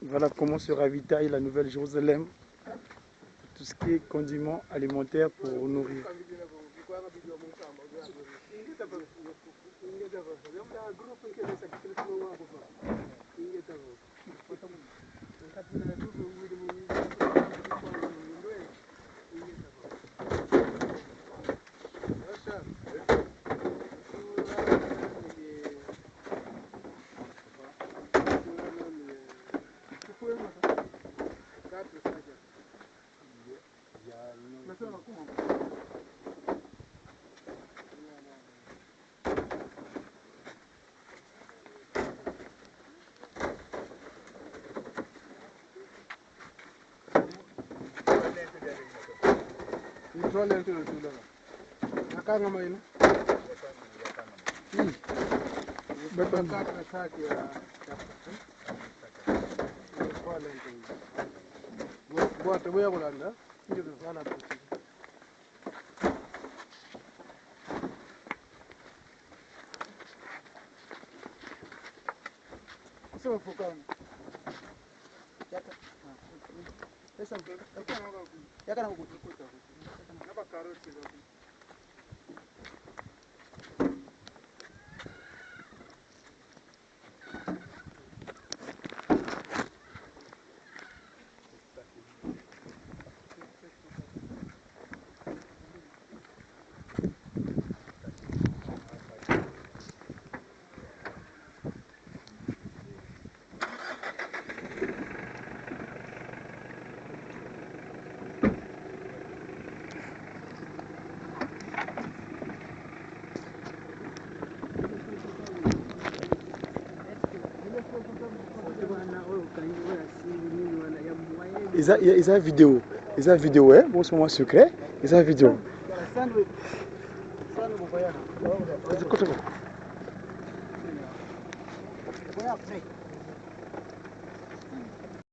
Voilà comment se ravitaille la Nouvelle Jérusalem. Tout ce qui est condiments alimentaires pour nourrir. Ils ont vidéo. Ils ont vidéo, hein? Bon, c'est moment secret. Ils ont vidéo. Après.